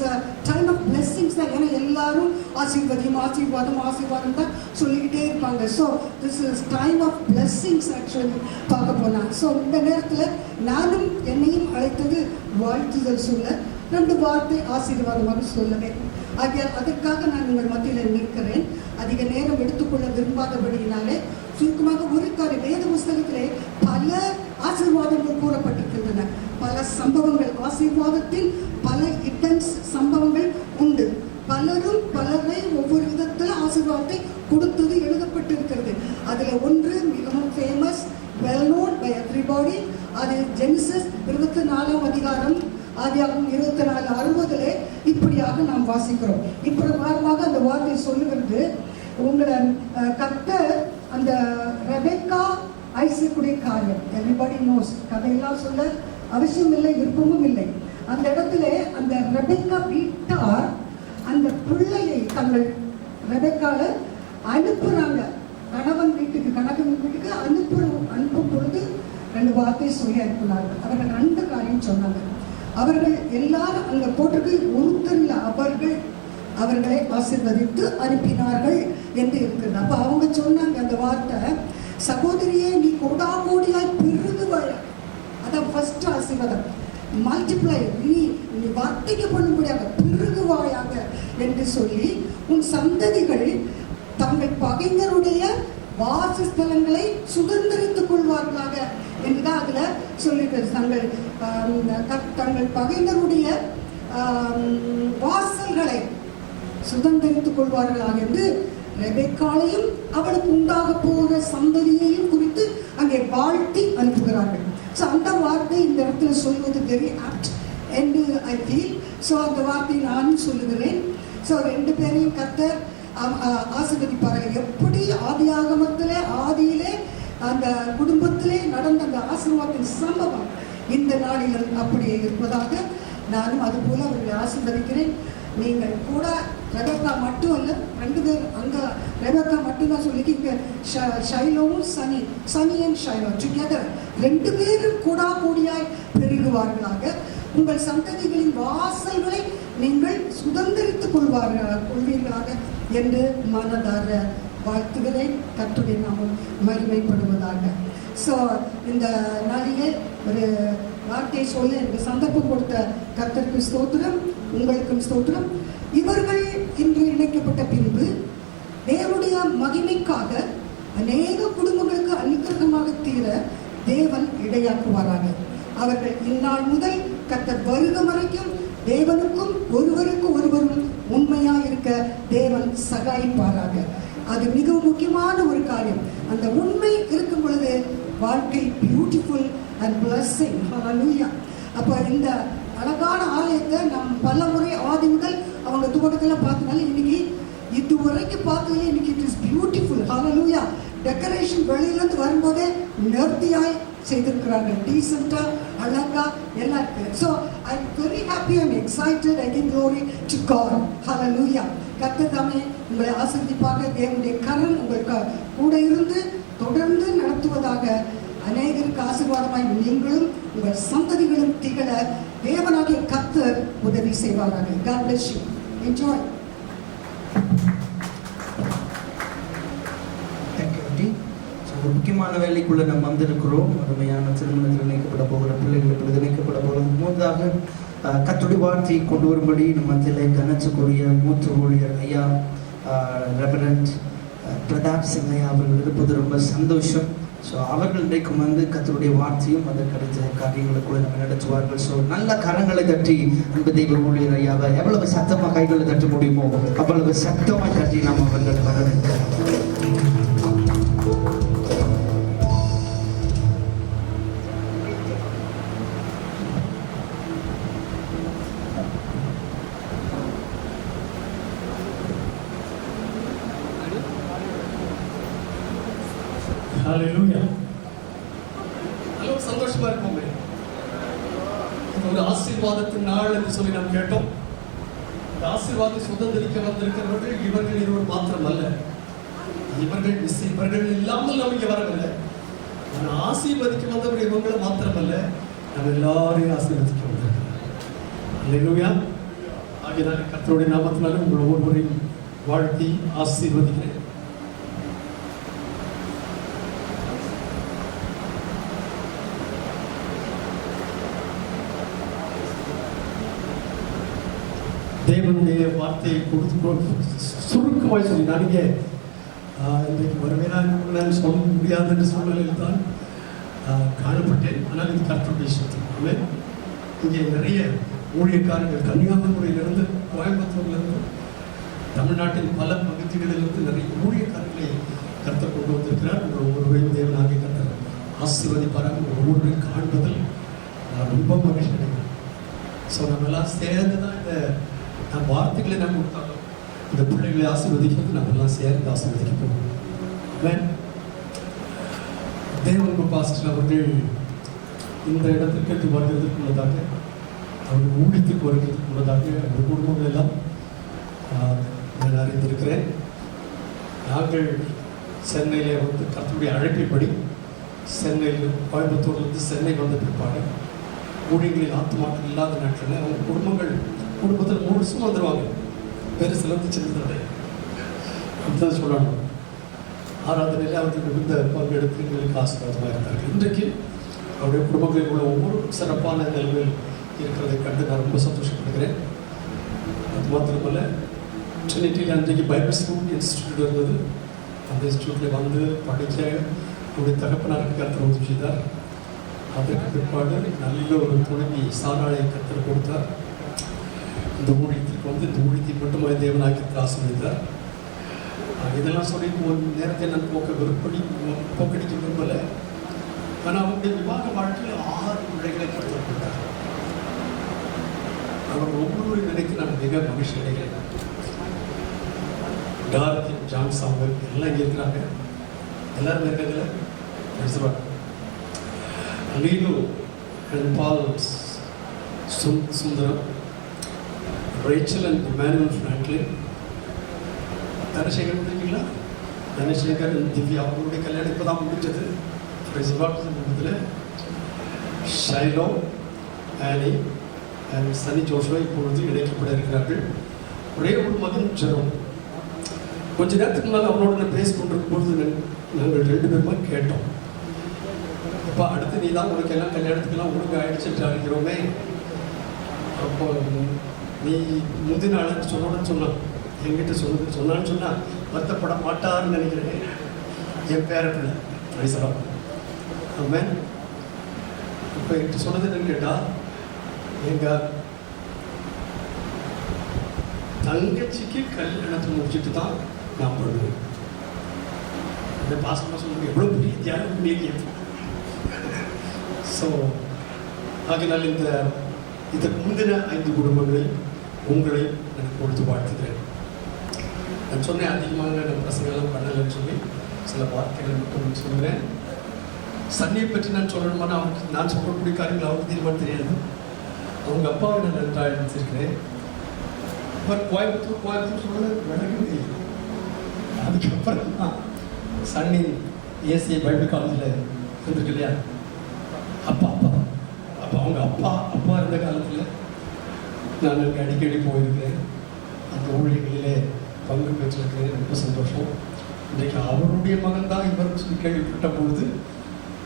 time of blessings தான். ஏன்னா எல்லாரும் ஆசீர்வாதம் ஆசீர்வாதம் ஆசீர்வாதம் தான் சொல்லிக்கிட்டே இருப்பாங்க. So this is time of blessings actually பார்க்க போனால். ஸோ இந்த நேரத்தில் நானும் என்னையும் அழைத்தது வாழ்த்துதல் சொல்ல, 2 வார்த்தை ஆசீர்வாதமாக சொல்லுவேன். அதற்காக நான் உங்கள் மத்தியில் நிற்கிறேன். அதிக நேரம் எடுத்துக்கொள்ள விரும்பாதபடியினாலே சுருக்கமாக ஒரு காரியம், வேத புஸ்தகத்திலே பல ஆசீர்வாதங்கள் கூறப்பட்டிருக்கின்றன. பல சம்பவங்கள், ஆசீர்வாதத்தின் பல இன்டென்ஸ் சம்பவங்கள் உண்டு. பலரும் பலரை ஒவ்வொரு விதத்தில் ஆசீர்வாதத்தை கொடுத்தது எழுதப்பட்டிருக்கிறது. அதில் ஒன்று மிகவும் famous, well known by everybody. அது ஜெனிசிஸ் 24ஆம் அதிகாரம், ஆதியாகமம் 24:60 இப்படியாக நாம் வாசிக்கிறோம். இப்பிரகாரமாக அந்த வார்த்தை சொல்லுகிறது, உங்களை கர்த்தர் அந்த ரெபெக்கா ஐசக்குடைய காரியம், எவ்ரிபடி நோஸ், கதையெல்லாம் சொல்ல அவசியம் இல்லை, விருப்பமும் இல்லை. அந்த இடத்துல அந்த ரெபெக்கா வீட்டார் அந்த பிள்ளையை தங்கள் ரெபெக்கால அனுப்புறாங்க. கணவன் வீட்டுக்கு அனுப்பும் பொழுது 2 வார்த்தை சொல்லி அனுப்பினார்கள். அவர்கள் 2 காரியம் சொன்னாங்க. அவர்கள் எல்லாரும் அங்கே போட்டிருக்கு, ஒருத்தரில் அவர்களை ஆசீர்வதித்து அனுப்பினார்கள் என்று இருக்கிறது. அப்போ அவங்க சொன்னாங்க அந்த வார்த்தை, சகோதரியே நீ கோடாகோடியாய் பெருகுவாய். அதான் ஃபர்ஸ்ட் ஆசீர்வாதம். மல்டிப்ளை, நீ வார்த்தைக்கு பண்ணும்படியாக பெருகுவாயாக என்று சொல்லி, உன் சந்ததிகள் தங்கள் பகைஞருடைய வாசஸ்தலங்களை சுதந்திரித்துக் கொள்வார்களாக என்றுதான் அதுல சொல்லிட்டு, தங்கள் பகைஞருடைய வாசல்களை சுதந்திரித்துக் கொள்வார்களாக என்று ரெபெக்காளையும் அவளுக்கு உண்டாக போகிற சந்ததியையும் குறித்து அங்கே வாழ்த்தி அனுப்புகிறார்கள். ஸோ அந்த வார்த்தை இந்த இடத்துல சொல்வது வெரி ஆப்ட் என்று ஐ ஃபீல். ஸோ அந்த வார்த்தை நானும் சொல்லுகிறேன். ஸோ 2 பேரையும் கர்த்தர் ஆசீர்வதிப்பார்கள். எப்படி ஆதியிலே அந்த குடும்பத்திலே நடந்த அந்த ஆசீர்வாதத்தின் சம்பவம் இந்த நாளில் அப்படியே இருப்பதாக நானும் அதுபோல அவர்களை ஆசீர்வதிக்கிறேன். நீங்கள் கூட ரெபெக்கா மட்டும் அல்ல, 2 பேர் அங்கே ரெபெக்கா மட்டும்தான் சொல்லி, இங்கே ஷைலோவும் சனி அண்ட் ஷைலோ டுகெதர் 2 பேரும் கூடாகூடியாய் பெருகுவார்களாக. உங்கள் சந்ததிகளின் வாசல்களை நீங்கள் சுதந்திரித்துக் கொள்வீர்களாக என்று மனதார வாழ்த்துகிறேன். கர்த்தருடைய நாமம் மகிமைப்படுவதாக. ஸோ இந்த நாளிலே ஒரு வார்த்தையை சொல்ல எனக்கு சந்தர்ப்பம் கொடுத்த கர்த்தருக்கு ஸ்தோத்திரம், உங்களுக்கும் ஸ்தோத்திரம். இவர்கள் இன்று இணைக்கப்பட்ட பின்பு தேவனுடைய மகிமைக்காக அநேக குடும்பங்களுக்கு அனுக்கிரகமாக தீர தேவன் இடையாக்குவாராக. அவர்கள் இந்நாள் முதல் கர்த்தர் வருகம் வரைக்கும் தேவனுக்கும் ஒருவரும் உண்மையா இருக்க தேவன் சகாயிப்பாராக. அது மிகவும் முக்கியமான ஒரு காரியம். அந்த உண்மை இருக்கும் பொழுது வாழ்க்கை பியூட்டிஃபுல் அண்ட் பிளஸ்ஸிங். ஹல்லேலூயா. அப்போ இந்த அழகான ஆலயத்தை நாம் பல முறை ஆதி முதல் அவங்க துவக்கத்தில் பார்த்தனால இன்னைக்கு இதுவரைக்கும் பார்த்ததுல இன்னைக்கு it is beautiful. Hallelujah. Decoration வெளியிலேருந்து வரும்போதே நேர்த்தியாய் செய்திருக்கிறார்கள், டீசெண்டாக அழகா எல்லாம் இருக்கு. So I am very happy and excited. I give glory to God. Hallelujah. கர்த்தர் தாமே உங்களை ஆசீர்வதிப்பாக. தேவனுடைய கரம் உங்களுக்கு கூட இருந்து தொடர்ந்து நடத்துவதாக. அநேகருக்கு ஆசீர்வாதமாய் நீங்களும் உங்கள் சந்ததிகளும் திகழ தேவனாகிய கர்த்தர் உதவி செய்வாராக. God bless you. Enjoy. Thank you, Auntie. ஒரு முக்கியமான வேலைக்குள்ள நம்ம வந்திருக்கிறோம். அருமையான திருமணத்தில் இணைக்கப்பட போகிற பிள்ளைகளுக்கு இணைக்கப்பட போகிறது. மூன்றாக கர்த்தருடைய வார்த்தையை கொண்டு வரும்படி நம்ம மத்தியில் கனத்துக்குரிய மூத்த ஊழியர் ஐயா ரெவரண்ட் பிரதாப் சிங் ஐயா அவர்கள் இருப்பது ரொம்ப சந்தோஷம். ஸோ அவர்கள் இன்றைக்கும் கர்த்தருடைய வார்த்தையும் அதை கிடைத்த காரியங்களுக்குள்ள நம்ம நடத்துவார்கள். ஸோ நல்ல கரங்களை தட்டி அன்பு தெய்வ ஊழியர் ஐயாவை எவ்வளவு சத்தமாக கைகளை தட்ட முடியுமோ அவ்வளவு சத்தமாக தட்டி நாம் அவர்கள் வரவேற்கிறோம். ஹல்லேலூயா. அளவு சந்தோஷமா இருக்கு. ஒரு ஆசீர்வாதத்தின் நாள் என்று சொல்லி நாம் கேட்டோம். இந்த ஆசீர்வாதத்தை சுதந்திரிக்க வந்திருக்கிறவர்கள் இவர்கள் இருவர் மாத்திரம் அல்ல. இவர்கள் இல்லாமல் நாம் இங்கே வரவில்லை. நான் ஆசீர்வதிக்க வந்தவர்கள் இவங்களை மாத்திரம் அல்ல, நம்ம எல்லாரையும் ஆசீர்வதிக்க வந்திருக்கிறோம். அல்லேலூயா. ஆகியனால கர்த்தருடைய நாமத்தினால உங்கள் ஒவ்வொருவரையும் வாழ்த்தி ஆசீர்வதிக்கிறேன். தேவனுடைய வார்த்தையை கொடுத்து சுருக்கமாய் சொல்லி நான் இங்கே இன்றைக்கு வருவேன் சொல்ல முடியாத என்ற சூழ்நிலையில் தான் காணப்பட்டேன். ஆனால் இது கர்த்தருடைய சுத்தம். இங்கே நிறைய ஊழியக்காரர்கள் கன்னியாகுமரியிலிருந்து, கோயம்புத்தூர்லேருந்து, தமிழ்நாட்டின் பல பகுதிகளிலிருந்து நிறைய ஊழியக்காரர்களை கர்த்தர் கொண்டு வந்திருக்கிறார். உங்கள் ஒவ்வொருவரையும் தேவனாகிய கர்த்தர் ஆசீர்வதிப்பாராக. உங்கள் ஒவ்வொருவரையும் காண்பதில் நான் ரொம்ப மகிழ்ச்சி அடைகிறேன். ஸோ நம்ம எல்லாம் சேர்ந்து தான் இந்த வார்த்தைகளை நம்ம கொடுத்தாலும் இந்த பிள்ளைகளை ஆசீர்வதிக்கிறது நம்ம எல்லாம் சேர்ந்து ஆசீர்வதிக்க போகிறோம். தேவன் பாஸ்டர் அவர்கள் இந்த இடத்திற்கு வருகிறதுக்கு முன்னதாக, அவர்கள் ஊழியத்துக்கு வருகிறதுக்கு முன்னதாக அவர்கள் குடும்பங்கள் எல்லாம் நான் அறிந்திருக்கிறேன். நாங்கள் சென்னையில் வந்து கர்த்தருடைய அழைப்பின்படி சென்னையில் கோயம்புத்தூர்லேருந்து சென்னை வந்த பிற்பாடு ஊழியர்களில் ஆத்மாக்கள் இல்லாத நாட்களில் அவங்க குடும்பத்தில் முழுசும் வந்துடுவாங்க. பெருசுலேருந்து சின்னதோட அப்படிதான் சொல்லணும். ஆராதனையில் அவர்கள் மிகுந்த பங்கெடுத்து எங்களுக்கு ஆசீர்வாதமாக இருந்தார்கள். இன்றைக்கு அவருடைய குடும்பங்களில் உள்ள ஒவ்வொரு சிறப்பான நிலைமையில் இருக்கிறதை கண்டு நான் ரொம்ப சந்தோஷப்படுகிறேன். அது மாத்திரமல்ல, ட்ரினிட்டியில் அன்றைக்கு பைபிள் ஸ்கூல் இன்ஸ்டிடியூட் இருந்தது. அந்த இன்ஸ்டிடியூட்டில் வந்து படிக்க அவருடைய தகப்பனாருக்கு கர்த்தர் உதவி செய்தார். அதற்கு பிற்பாடு நல்ல ஒரு துணைவி சாராளை கர்த்தர் கொடுத்தார். இந்த ஊழியத்திற்கு வந்து இந்த ஊழியத்தை மட்டுமே தேவனாக்கி ஆசீர்வதித்தார். இதெல்லாம் சொல்லி ஒரு நேரத்தை நான் போக்கடிக்க விரும்பலை. ஆனால் அவருடைய விவாக வாழ்க்கையில் 6 பிள்ளைகளை கர்த்தர் கொடுத்தார். அவர் ஒவ்வொருவரையும் நினைத்து நான் மிக மகிழ்ச்சி அடைகிறேன். டார்த்தி, ஜான் சாம்பல் எல்லாம் இங்கே இருக்கிறாங்க. எல்லாரும் இருக்கிறதுல Leenu and Paul Sundaram, Rachel and Emmanuel Franklin, Dhanasekar இருக்கீங்களா? தனசேகர், திவ்யா அவங்களுடைய கல்யாணம் இப்போ தான் முடிஞ்சது. முடிஞ்சதில் ஷைலோ, ஆனி அண்ட் சனி ஜோஷோ இப்பொழுது இணைக்கப்பட இருக்கிறார்கள். ஒரே ஒரு மகன் ஜெரோம். கொஞ்ச நேரத்துக்கு முன்னால் அவனோட நான் பேசி கொண்டிருக்கும் பொழுது நாங்கள் 2 பேருமா கேட்டோம், அப்பா அடுத்து நீ தான் உனக்கு எல்லாம் கல்யாணத்துக்கெல்லாம் ஒழுங்கு ஆயிடுச்சுட்டு அழைக்கிறோமே, அப்போ நீ முந்தின நாள் சொல்லணும்னு சொன்னான். என்கிட்ட சொன்னான்னு சொன்னால் வருத்தப்பட மாட்டார்னு நினைக்கிறேன். என் பேரப்பிள்ளை வயசா அவன் இப்போ என்கிட்ட சொன்னது என்னன்னு கேட்டால், எங்கள் தங்கச்சிக்கு கல்யாணத்தை முடிச்சுட்டு தான் நான் பண்ணுவேன். இந்த பாசமாக சொல்லுங்க, எவ்வளோ பெரிய தியானம் பண்ணியிருக்கேன். ஸோ ஆகினால் இதற்கு முந்தின 5 குடும்பங்களையும் உங்களையும் எனக்கு கொடுத்து வாழ்த்துக்கிறேன். நான் சொன்னேன் அதிகமாக நான் பிரசங்கெல்லாம் பண்ணலைன்னு சொல்லி சில வார்த்தைகளை மட்டும் சொல்கிறேன். சன்னியை பற்றி நான் சொல்லணுமானா அவருக்கு நான் சொல்லக்கூடிய காரியங்கள் அவருக்கு தீர்மானம் தெரியாது. அவங்க அப்பாவை நான் நன்றாக எழுதியிருக்கிறேன். பட் கோயம்புத்தூர் சொல்ல விலகவே. அதுக்கப்புறம் தான் சன்னி ஏசிஐ பைபிள் காலேஜில் இருந்திருக்கு இல்லையா, அப்போ அவங்க அப்பா இருந்த காலத்தில் நான் எனக்கு அடிக்கடி போயிருக்கிறேன். அந்த ஊழியர்களிலே பங்கு பெற்றிருக்கிறேன். ரொம்ப சந்தோஷம். இன்றைக்கு அவருடைய மகன் தான் இவர் சொல்லி கேள்விப்பட்ட பொழுது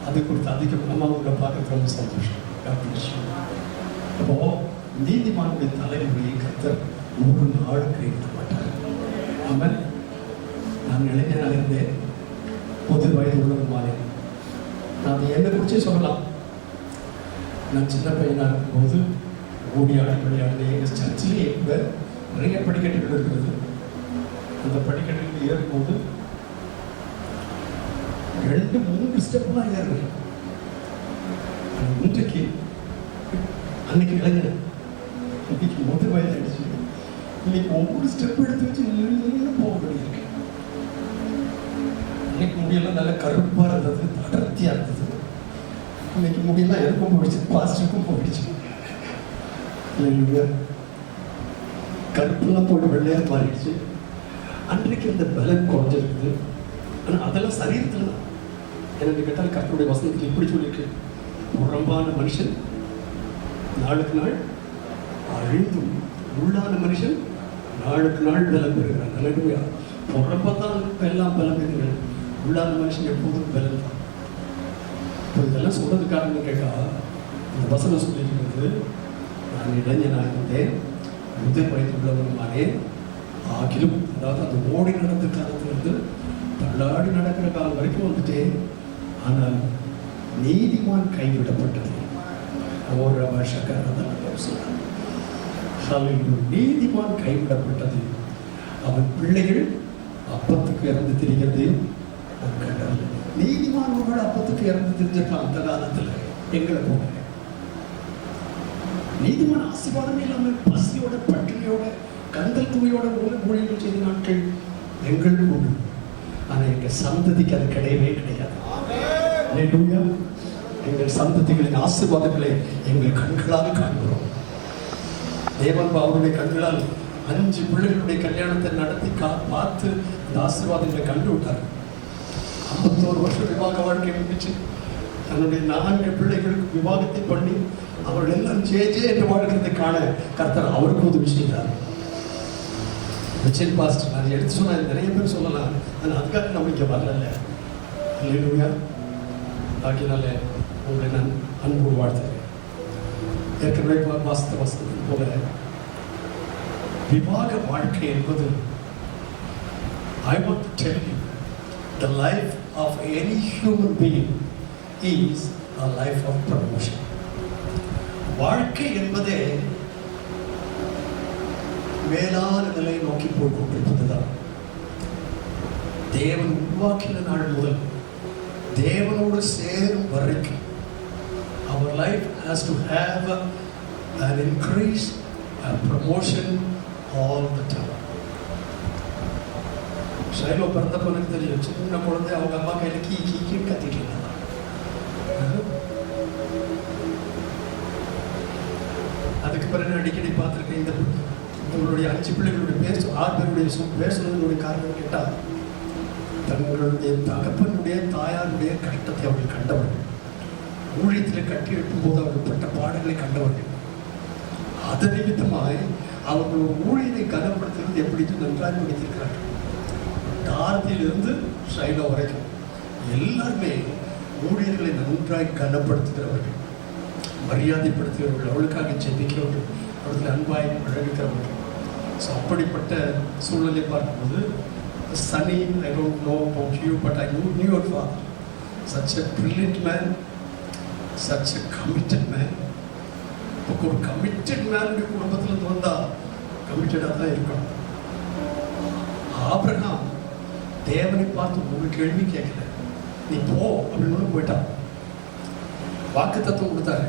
அது குறித்து அதிகமாக அவங்களை பார்க்கறது ரொம்ப சந்தோஷம். அப்போ நீதிமானுடைய தலைமுறையை கர்த்தர் ஒரு நாள் கைவிட மாட்டார். அவன் நான் இளைஞனாக இருந்தேன், 30 வயது உள்ளவருமானேன். நான் என்னை குறிச்சே சொல்லலாம். நான் சின்ன பையனாக இருக்கும்போது ஓடியாடி விளையாடினேன். எங்கள் சர்ச்சிலே கூட நிறைய படிக்கட்டுகள் இருக்கிறது. அந்த படிக்கட்டுகள் ஏறும்போது 2-3 ஸ்டெப்லாம் ஏறுறேன். இன்றைக்கு அன்னைக்கு இளைஞன், இன்னைக்கு 30 வயது ஆயிடுச்சு. இன்னைக்கு ஒவ்வொரு ஸ்டெப் எடுத்து வச்சு நின்று போக வேண்டியிருக்கு. இன்னைக்கு முடியெல்லாம் நல்ல கருப்பாக இருந்தது, அடர்த்தியாக இருந்தது. இன்னைக்கு முடியெல்லாம் எனக்கும் போயிடுச்சு, பாஸ்டருக்கும் போயிடுச்சு. இல்லைங்க, கருப்புலாம் போட்டு வெள்ளையா மாறிடுச்சு. அன்றைக்கு இந்த பலன் குறைஞ்சிருக்குது. ஆனால் அதெல்லாம் சரீரத்தில் தான். எனக்கு கேட்டால் கர்த்தருடைய வசனத்துக்கு இப்படி சொல்லியிருக்கு, புறம்பான மனுஷன் நாளுக்கு நாள் அழிந்தும் உள்ளான மனுஷன் நாளுக்கு நாள் பலம் பெறுகிறான். நல்ல புறம்பத்தான் எல்லாம் பலம் பெறுகிறான், உள்ளான மனுஷன் எப்போதும் பலம் தான். இப்போ இதெல்லாம் சொல்றதுக்காக கேட்டா இந்த வசனம் சொல்லியிருக்கிறது, நான் இளைஞனாக இருந்தேன், முதல் வயது உள்ளவருமானேன் ஆகிலும், அதாவது அந்த ஓடி நடந்த காலத்திலிருந்து தள்ளாடி நடக்கிற காலம் வரைக்கும் வந்துட்டேன். ஆனால் நீதிமான் கைவிடப்பட்டது. ஒரு வருஷக்காரதான் நீதிமான் கைவிடப்பட்டது. அவன் பிள்ளைகள் அப்பத்துக்கு இறந்து திரிகிறது. நீதிமானவர்கள் அப்பத்துக்கு இறந்து தெரிஞ்சிருக்கான் அந்த காலத்துல. எங்களை போக நீதிமான ஆசீர்வாதமே இல்லாமல் பசியோட பட்டினியோட கந்தல் துவையோட ஊழியர்கள் செய்த நாட்கள் எங்களுக்கு உண்டு. ஆனா எங்க சந்ததிக்கு அது கிடையவே கிடையாது. எங்கள் சந்ததிகளின் ஆசீர்வாதங்களை எங்கள் கண்களால் காண்கிறோம். தேவன் அவருடைய கண்களால் 5 பிள்ளைகளுடைய கல்யாணத்தை நடத்தி பார்த்து இந்த ஆசீர்வாதங்களை கண்டு விட்டார். 51 வருஷம் விவாக வாழ்க்கை இருந்துச்சு. தன்னுடைய 4 பிள்ளைகளுக்கு விவாகத்தை பண்ணி அவர்கள் எல்லாம் ஜே என்று வாழ்கிறதை காண கர்த்தர் அவருக்கு உதவி செய்தார். பாஸ்டர் நான் எடுத்து சொன்னா நிறைய பேர் சொல்லலாம், ஆனால் அதுக்காக நம்ம இங்கே வரல. இல்லையா? ஆகினால உங்களை நான் அன்பு வாழ்த்துறேன். ஏற்கனவே வாசனத்தில் போல விவாக வாழ்க்கை என்பது, I want to tell you, the life of any human being is a life of promotion. வாழ்க்கை என்பதே மேலான நிலை நோக்கி போய் கொண்டிருப்பதுதான். தேவன் உருவாக்கின நாள் முதல் தேவனோடு சேரும் வரைக்கும் our life has to have an increase, a promotion all the time. Shiloh பிறந்தப்போ எனக்கு தெரியும், சின்ன குழந்தை அவங்க அம்மா கையில் கீ கத்திட்டு இருந்தாங்க. அதுக்கு பிறகு அடிக்கடி பார்த்துருக்கேன். இந்த உங்களுடைய 5 பிள்ளைகளுடைய பேர் 6 பேருடைய பேர் சொன்னதுடைய காரணம் கேட்டால், தங்களுடைய தகப்பனுடைய தாயாருடைய கஷ்டத்தை அவர்கள் கண்டவர்கள், ஊழியத்தில் கட்டி எழுப்பும் போது அவர்கள் பட்ட பாடங்களை கண்டவர்கள். அது நிமித்தமாய் அவர்கள் ஊழியரை கனப்படுத்துவது எப்படி நன்றாக படித்திருக்கிறார்கள். தாரத்திலிருந்து ஷைலோ வரைக்கும் எல்லாருமே ஊழியர்களை நன்றாய் கனப்படுத்துகிறவர்கள், மரியாதைப்படுத்துகிறவர்கள், அவளுக்காக ஜெபிக்கிறவர்கள், அவர்கள் அன்பாய் பழகுகிறவர்கள். ஸோ அப்படிப்பட்ட சூழலை பார்க்கும்போது Sunny, I don't know about you, but I knew your father. Such a brilliant man, such a committed man. ஒரு கமிட்டட் மேனுடைய குடும்பத்திலிருந்து வந்தா கமிட்டடாக தான் இருக்கணும். ஆபிரகாம் தேவனை பார்த்து ஒரு கேள்வி கேட்கல, நீ போ அப்படின்னு போயிட்டான். வாக்கு தத்துவம் கொடுத்தாரு,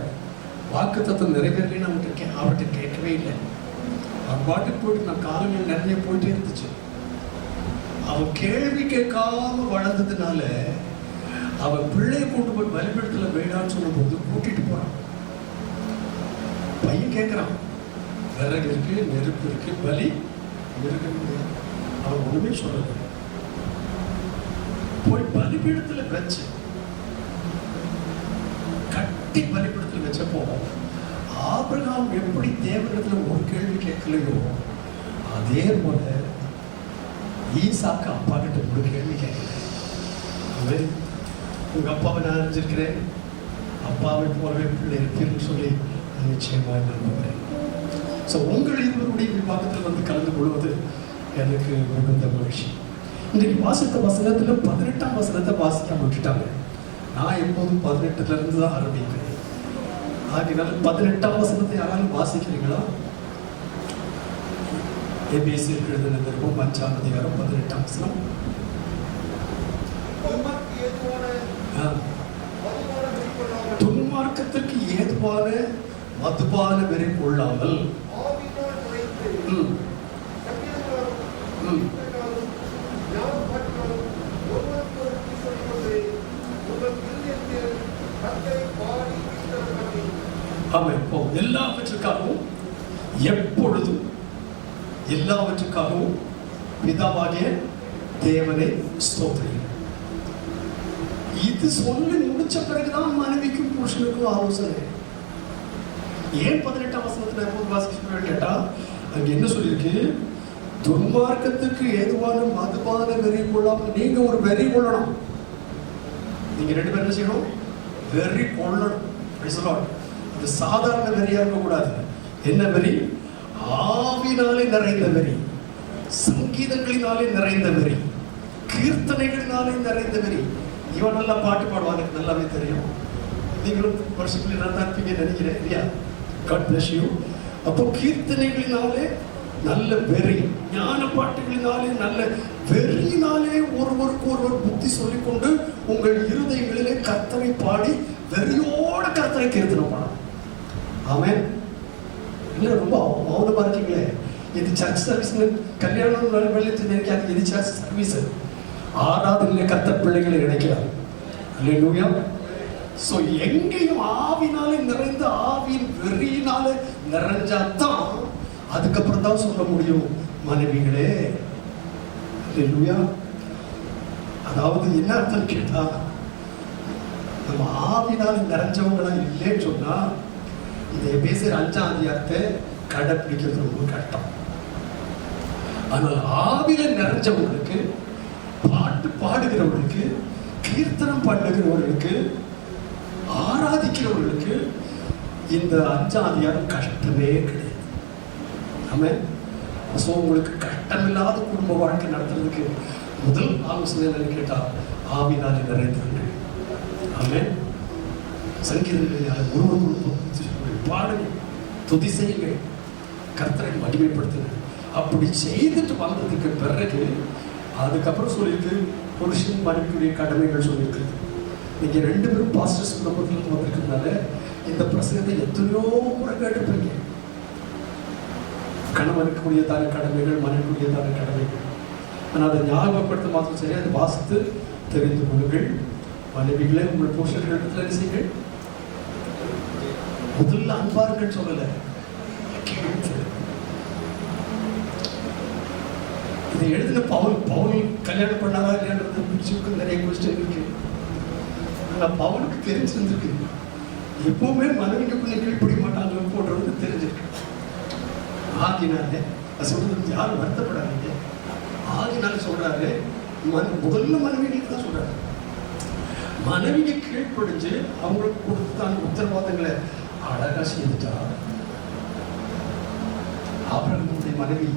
வாக்கு தத்துவம் நிறைவேறலைன்னு அவர்கிட்ட கேட்கவே இல்லை. அவன் பாட்டுக்கு போயிட்டு நான் காலங்கள் நிறைய போயிட்டே இருந்துச்சு. அவன் கேள்வி கேட்காம வளர்ந்ததுனால அவன் பிள்ளையை கொண்டு போய் பலிபீடத்தில் வேடான்னு சொன்ன போது கூட்டிட்டு போறான். பையன் கேட்கிறான், விறகு இருக்கு, நெருப்பு இருக்கு, பலி இருக்கு. அவன் ஒண்ணுமே சொல்லல. போய் பலிபீடத்தில் வச்சு கட்டி பலிபீடத்தில் வச்சப்போ ஆபிரகாம் எப்படி தேவனிடத்துல ஒரு கேள்வி கேட்கலையோ அதே போல ஈசாக்கு அப்பா கிட்ட ஒரு கேள்வி கேட்கல. உங்க அப்பாவை நான் அறிஞ்சிருக்கிறேன், அப்பாவை போலவே பிள்ளை இருப்பீர்னு சொல்லி நிச்சயமாக நம்புகிறேன். ஸோ உங்கள் இருவருடைய விவாதத்தில் வந்து கலந்து கொள்வது எனக்கு மிகுந்த மகிழ்ச்சி. இன்றைக்கு வாசித்த வசனத்தில் 18ஆம் வசனத்தை வாசிக்காம விட்டுட்டாங்க. நான் எப்போதும் 18ல இருந்து தான் ஆரம்பிப்பேன். ஆகினால 18ஆம் வசனத்தை யாராலும் வாசிக்கிறீங்களா? ஏபிஎஸ்சி எழுதின நிருபம் 5ஆம் அதிகாரம் 18ஆம் வசனம். துன்மார்க்கத்திற்கு ஏதுவான மதுபான வெறி கொள்ளாமல் எல்லாவற்றுக்காகவும் எப்பொழுதும் எல்லாவற்றுக்காகவும் பிதாவாகிய தேவனை ஸ்தோத்திரிங்க. இது சொல்லி முடிச்ச பிறகுதான் மனைவிக்கும் புருஷனுக்கும் ஆலோசனை. ஏன் 18ஆம் வசனத்துல எப்போது வாசிக்க கேட்டா அங்க என்ன சொல்லியிருக்கு? துன்மார்க்கத்துக்கு ஏதுவான மதுபான வெறி கொள்ளாமல் நீங்க ஒரு வெறி கொள்ளணும். நீங்க 2 பேரும் என்ன செய்யணும்? வெறி கொள்ளணும். அது சாதாரண வெறியா இருக்க கூடாது. என்ன வெறி? ஆவினாலே நிறைந்த வெறி, சங்கீதங்களினாலே நிறைந்த வெறி, கீர்த்தனைகளினாலே நிறைந்த வெறி. இவன் நல்லா பாட்டு பாடுவான், எனக்கு நல்லாவே தெரியும். நீங்களும் வருஷத்துல நல்லா இருப்பீங்கன்னு நினைக்கிறேன் இல்லையா? God bless you. அப்போ கீர்த்தனைகளினாலே நல்ல வெறி, ஞான பாட்டுகளினாலே நல்ல வெறியினாலே ஒருவருக்கு ஒருவர் புத்தி சொல்லிக்கொண்டு உங்கள் இருதயங்களிலே கர்த்தரை பாடி வெறியோட கர்த்தரை கீர்த்தனம் பண்ணணும். ஆமென். இல்லை ரொம்ப மௌனமா இருக்கீங்களே. இது சர்ச் சர்வீஸ். கல்யாணம் நினைக்காது. இது சர்ச் சர்வீஸ். ஆராதனையிலே கர்த்தர் பிள்ளைகளை இணைக்கிறார். அல்லேலூயா. சோ எங்கேயும் ஆவினாலே நிறைந்த, ஆவியின் வெறியினாலே நிறைஞ்சாதான் அதுக்கப்புறம் தான் சொல்ல முடியும் மனைவிகளே. அல்லேலூயா. அதாவது என்ன அர்த்தம் கேட்டா, நம்ம ஆவினாலே நிறைஞ்சவங்களா இல்லைன்னு சொன்னா இந்த எபேசியர் 5ஆம் அதிகாரத்தை கடைப்பிடிக்கிறது ரொம்ப கஷ்டம். ஆனால் ஆவில நிறைஞ்சவங்களுக்கு, பாட்டு பாடுகிறவர்களுக்கு, கீர்த்தனம் பண்ணுகிறவர்களுக்கு, ஆராதிக்கிறவர்களுக்கு இந்த 5ஆம் அதிகாரம் கஷ்டமே கிடையாது. ஆமென். சோ உங்களுக்கு கஷ்டமில்லாத குடும்ப வாழ்க்கை நடத்துறதுக்கு முதல் ஆலோசனை கேட்டா ஆவினாலே நிறைந்தவர்கள். ஆமென். சங்கீதங்களில் ஒருவருக்கு பாடுங்க, துதி செய்யுங்கள், கர்த்தரை மகிமைப்படுத்துங்க. அப்படி செய்துட்டு வந்ததுக்கு பிறகு அதுக்கப்புறம் சொல்லியிருக்கு புருஷன் மனைவியுடைய கடமைகள் சொல்லியிருக்கு. நீங்க 2 பேரும் பாஸ்டர்ஸ் குடும்பத்தில் வந்திருக்கிறதுனால இந்த பிரசங்கத்தை எத்தனையோ முறை கேட்டிருப்பீங்க. கணவனுக்கு உரியதான கடமைகள், மனைவிக்குரியதான கடமைகள். ஆனால் அதை ஞாபகப்படுத்த மாத்திரம் சரி, அதை வாசித்து தெரிந்து கொள்ளுங்கள். மனைவிகளே உங்கள் புருஷர்களிடத்தில் என்ன செய்யுங்கள்? முதல்ல அன்பார்கள் சொல்லல, இதை எழுதின பவுல் கல்யாணம் பண்ணாரா இல்லையான்றது பிடிச்சிருக்கு. நிறைய கொஸ்டின் இருக்கு. ஆனா பவுலுக்கு தெரிஞ்சிருந்திருக்கு. எப்பவுமே மனைவிக்கு கொஞ்சம் கீழ்ப்படிய மாட்டாங்க போடுறது தெரிஞ்சிருக்கு. ஆகினாலே சொல்றது யாரும் வருத்தப்படாதீங்க. ஆகினால சொல்றாரு, முதல்ல மனைவிகளுக்கு தான் சொல்றாரு. மனைவிக்கு கீழ்ப்படிஞ்சு அவங்களுக்கு கொடுத்தாங்க உத்தரவாதங்களை அழகா செய்துட்டா. ஆபிரகாமுடைய மனைவி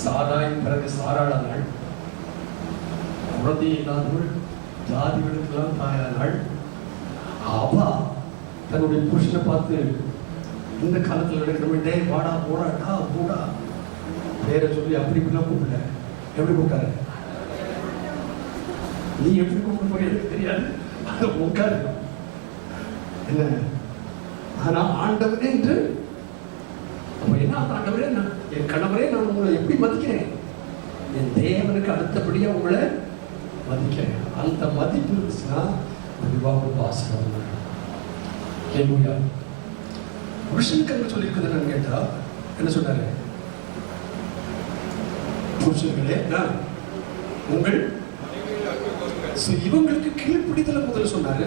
சாராயின் பிறகு சாராளானாள். குழந்தை இல்லாதவள், ஜாதிகளுக்கெல்லாம் தாயானாள். அவா தன்னுடைய புருஷனை பார்த்து இந்த காலத்தில் நடக்கிற டே வாடா போடாட்டா கூடா பேரை சொல்லி அப்படி இப்படிலாம் கூப்பிடல. எப்படி கூப்பிட்டாரு? நீ எப்படி கூப்பிட்டு போய் எனக்கு தெரியாது, அது உட்காரு என்ன. ஆனா ஆண்டவரே என்று அப்ப என்ன ஆண்டவரே, நான் என் கணவரே நான் உங்களை எப்படி மதிக்கிறேன்? என் தேவனுக்கு அடுத்தபடியா உங்களை மதிக்கிறேன். அந்த மதிப்பு இருந்துச்சுன்னா விவாகம் ஆசீர்வாதம். புருஷனுக்கு அங்க சொல்லியிருக்குதுன்னு கேட்டா என்ன சொன்னாரு? புருஷர்களே உங்கள் இவங்களுக்கு கீழ்ப்பிடித்தல முதல்ல சொன்னாரு,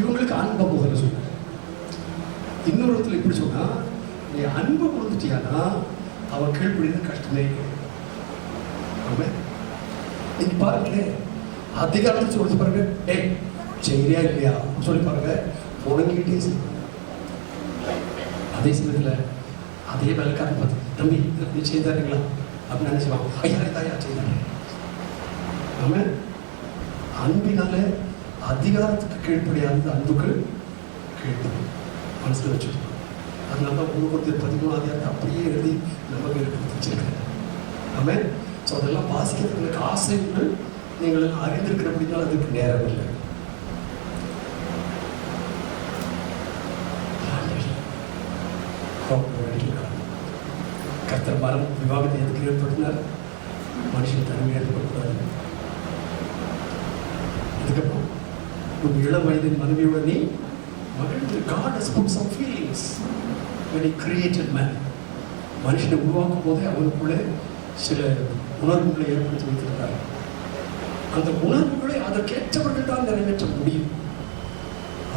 இவங்களுக்கு அன்பை முதல்ல சொன்னாரு. இன்னொரு இடத்துல இப்படி சொன்னா, நீ அன்பை கொடுத்துட்டியானா அவன் கீழ்ப்பிடித்தல் கஷ்டமே. நீங்க பாருங்களேன், அதிகாரத்தை சொல்லி பாருங்க, டேய் சரியா இல்லையா சொல்லி பாருங்க, உணங்கிட்டே செய்யும். அதே சமயத்துல அதே வேலைக்காரன் பார்த்து, தம்பி நீ செய்தாருங்களா அப்படின்னு நினைச்சுவான். ஐயா தாயா செய்தாரு. நம்ம அன்பினால அதிகாரத்துக்கு கீழ்ப்படியானது அன்புக்கு கீழ்ப்படி மனசுல வச்சுக்கணும். அதனால உங்களுக்கு 13ஆம் அதிகாரத்தை அப்படியே எழுதி நமக்கு எடுத்து வச்சிருக்கேன். ஆமென். ஸோ அதெல்லாம் வாசிக்கிறதுக்கு எனக்கு ஆசை உண்டு. நீங்கள் அறிந்திருக்கிற அப்படின்னால அதுக்கு நேரம் இல்லை. கர்த்தர் மரம் விவாகத்தை எதுக்கு ஏற்படுத்தினார்? மனுஷன் தனிமை ஏற்படக்கூடாது. அதுக்கப்புறம் உன் இளம் வயதின் மனைவியோட நீ மகிழ்ந்து. God has put some feelings when he created man. மனுஷனை உருவாக்கும் போதே அவனுக்குள்ளே சில உணர்வுகளை ஏற்படுத்தி வைத்திருக்கிறார். அந்த உணர்வுகளை அதற்கேற்றவர்கள் தான் நிறைவேற்ற முடியும்.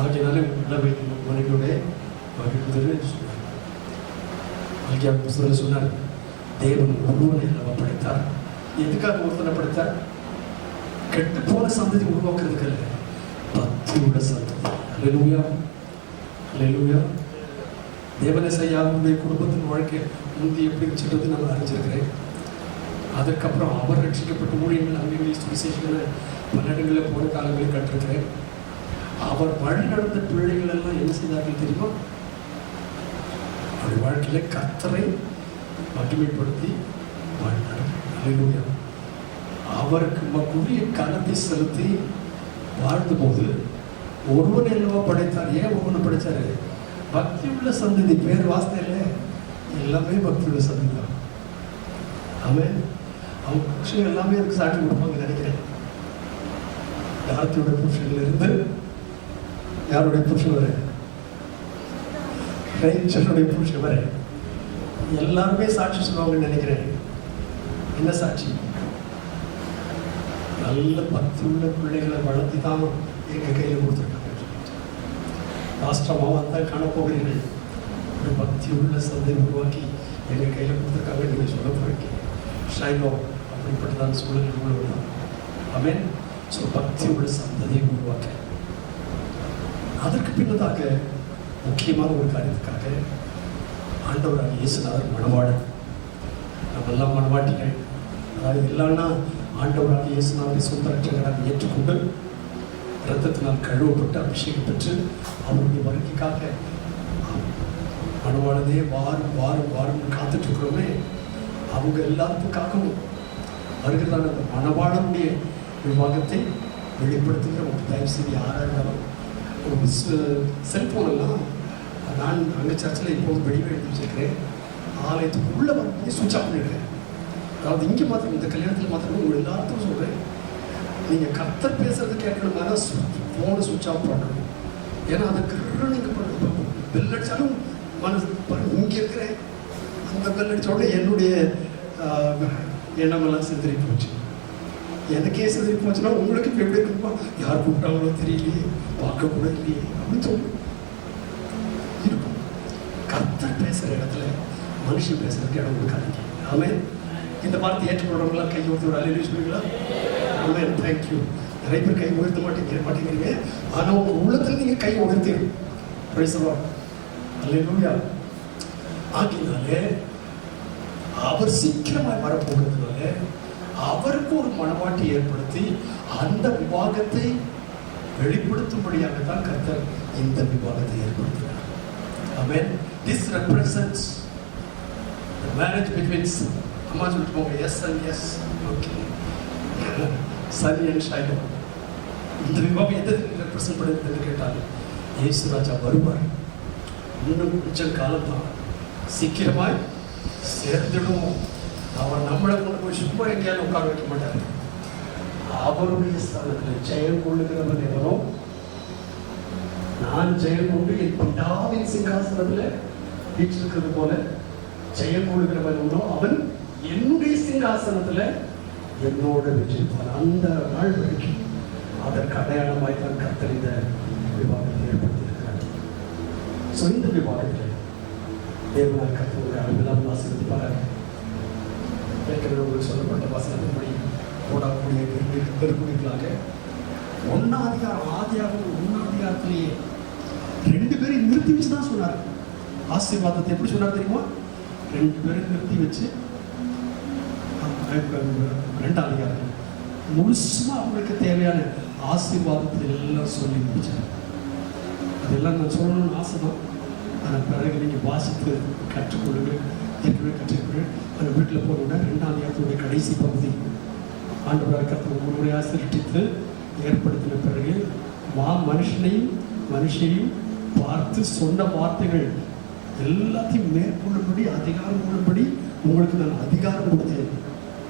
ஆகியனாலே உள்ள வைக்கும் மனைவியோட மகிழ்வுதல் சொன்னார். அல்கியா புத்தகத்தில் சொன்னார், தேவன் ஒருவனை அல்லவா படைத்தார். எதுக்காக ஒருத்தனை படைத்தார்? கெட்டு போன சந்ததி உருவாக்குறதுக்கு அல்ல, பக்தியோட சந்ததி. அல்லேலூயா, அல்லேலூயா. தேவனேசையாவுடைய குடும்பத்தின் வாழ்க்கை முந்தி எப்படி வச்சுக்கிறது நம்ம அறிஞ்சிருக்கிறேன். அதுக்கப்புறம் அவர் ரட்சிக்கப்பட்ட ஊழியர்கள் அங்கே சுவிசேஷங்களை பல இடங்களில் போன காலங்களில் கண்டிருக்கிறேன். அவர் வழி நடந்த பிள்ளைகள் எல்லாம் என்ன செய்தார்கள் தெரியுமா? அவர் வாழ்க்கையில கர்த்தரை மகிமைப்படுத்தி வாழ்ந்தார்கள். அல்லேலூயா. அவருக்கு உரிய கனத்தை செலுத்தி வாழ்ந்த போது ஒருவன் அல்லவா படைத்தார். ஏன் ஒருவனை படைச்சாரு? பக்தி உள்ள சந்ததி. பேர் வாசனை இல்லை, எல்லாமே பக்தி உள்ள சந்ததி தான். அவன் அவங்க புருஷன் எல்லாமே அதுக்கு சாட்சி கொடுப்பாங்க நினைக்கிறேன். யார்த்தியோட புருஷன்ல இருந்து யாருடைய புருஷன் வர, ரேச்சலுடைய புருஷன் வர எல்லாருமே சாட்சி சொல்லுவாங்கன்னு நினைக்கிறேன். என்ன சாட்சி? நல்ல பக்தி உள்ள பிள்ளைகளை வளர்த்தி தான் எங்க கையில கொடுத்துருக்காங்க. ராஷ்டிரமாக வந்தால் காணப்போகிறீர்கள். ஒரு பக்தி உள்ள சந்தை உருவாக்கி எங்க கையில கொடுத்துருக்காங்க. நீங்க சொல்ல போறீங்க ஷைலோ அப்படிப்பட்டதான் சூழல் உள்ளவர்கள். அவன் பக்தி உள்ள சந்ததியை உருவாக்க, அதற்கு பின்னதாக முக்கியமான ஒரு காரியத்துக்காக ஆண்டவராக இயேசுநாதர் மணவாளன். நம்ம எல்லாம் மணவாட்டிகள். அதாவது எல்லாம்னா ஆண்டவராக இயேசுநாதரை சொந்த ரட்சகராக ஏற்றுக்கொண்டு இரத்தத்தினால் கழுவப்பட்டு அபிஷேகம் பெற்று அவருடைய வருகைக்காக மணவாளனே வாரும் வாரும் வாரும் காத்துட்டு இருக்கிறோமே, அவங்க எல்லாத்துக்காகவும் வருகிறதான அந்த மணவாளனுடைய விவாகத்தை வெளிப்படுத்துகிற ஒரு தயவு செய்தி யாராக இருந்தாலும் ஒரு செல்போன் எல்லாம் நான் அங்கே சர்ச்சில் இப்போது வெளியே எடுத்து வச்சிருக்கிறேன். ஆலயத்துக்கு உள்ளே வந்து சுவிட்ச் ஆஃப் பண்ணிடுறேன். அதாவது இங்கே மாத்திரம் இந்த கல்யாணத்தில் மாத்திரமே உங்கள் எல்லாத்துக்கும் சொல்கிறேன், நீங்கள் கர்த்தர் பேசுறது கேட்கணும்னா ஃபோனை சுவிட்ச் ஆஃப் பண்ணணும். ஏன்னா அதுக்கு நீங்கள் பண்ணணும். பெல் அடித்தாலும் மனசு இங்கே இருக்கிறேன், அந்த பெல் அடித்தோட என்னுடைய எண்ணமெல்லாம் சிதறி போச்சு. எனக்கே சிதறி போச்சுன்னா உங்களுக்கு இப்போ எப்படி இருக்குமா? யார் கூப்பிட்டாங்களோ தெரியலையே, பார்க்க கூட இல்லையே அப்படின்னு தோணும் இருக்கும். கர்த்தர் பேசுகிற இடத்துல மனுஷன் பேசுறதுக்கு இடம் கொடுக்காதீங்க. ஆமென். இந்த வார்த்தை ஏற்றுக்கொள்றவங்களாம் கை உயர்த்தி ஒரு அல்லேலூயா சொல்லுவீங்களா? ஆமென். தேங்க்யூ. நிறைய பேர் கை உயர்த்த மாட்டேங்கிறீங்க. ஆனால் உங்க உள்ளத்தில் நீங்கள் கை உயர்த்திடும். Praise the Lord. அல்லேலூயா. ஆகினாலே அவர் சீக்கிரமாய் வரப்போகிறதுனால அவருக்கு ஒரு மனவாட்டி ஏற்படுத்தி அந்த விவாகத்தை வெளிப்படுத்தும்படியாக தான் கர்த்தர் இந்த விவாகத்தை ஏற்படுத்தினார். ஆமென். This represents the marriage between அம்மா சொல்லிட்டு போங்க, எஸ் அண்ட் எஸ். ஓகே, சரி அண்ட் ஷைலோ. இந்த விவாகம் எதை ரெப்ரசன்ட் பண்ணுதுன்னு கேட்டால் இயேசு ராஜா வருவார். இன்னும் கொஞ்சம் காலம் தான், சீக்கிரமாய் சேர்ந்துடுவோம். அவர் நம்மளை கொண்டு போய் சும்மா எங்கேயாலும் உட்கார வைக்க மாட்டார். அவருடைய ஸ்தானத்தில் ஜெயம் கொள்ளுகிறவன் எவனோ, நான் ஜெயம் கொண்டு என் பிதாவின் சிங்காசனத்தில் வீற்றிருக்கிறது போல ஜெயம் கொள்ளுகிறவன் எவனோ அவன் என்னுடைய சிங்காசனத்தில் என்னோட வீற்றிருப்பான். அந்த நாள் வரைக்கும் அதற்கு அடையாளமாய் தான் கர்த்தர் இந்த விவாதத்தை ஏற்படுத்தியிருக்கிறார். இந்த விவாதத்தில் தேவனால் கர்த்தருடைய அளவில்லாம் ஆசீர்வதிப்பார். ஏற்கனவே உங்களுக்கு சொல்லப்பட்ட வசனத்தின்படி போடக்கூடிய பெருக்குடிகளாக 1ஆம் அதிகாரம் ஆதியாகமம் 1ஆம் அதிகாரத்திலேயே 2 பேரையும் நிறுத்தி வச்சு தான் சொன்னார். ஆசீர்வாதத்தை எப்படி சொன்னார் தெரியுமா? 2 பேரும் நிறுத்தி வச்சு 2ஆம் அதிகாரம் முழுசுமா அவங்களுக்கு தேவையான ஆசீர்வாதத்தை எல்லாம் சொல்லி முடிச்சார். அதெல்லாம் நான் சொல்லணும்னு ஆசை தான். ஆனால் பிறகு நீங்கள் வாசித்து கற்றுக்கொள்ளுங்கள். ஏற்கனவே கற்றுக்கொள்ளுங்கள். அந்த வீட்டில் போனோன்னா 2ஆம் அதிகாரத்துடைய கடைசி பகுதி ஆண்டவராக கர்த்தர் முறையாக சிருஷ்டித்து ஏற்படுத்தின பிறகு மனுஷனையும் பார்த்து சொன்ன வார்த்தைகள் எல்லாத்தையும் மேற்கொள்ளும்படி அதிகாரம் கொள்ளும்படி உங்களுக்கு நான் அதிகாரம் கொடுத்தேன்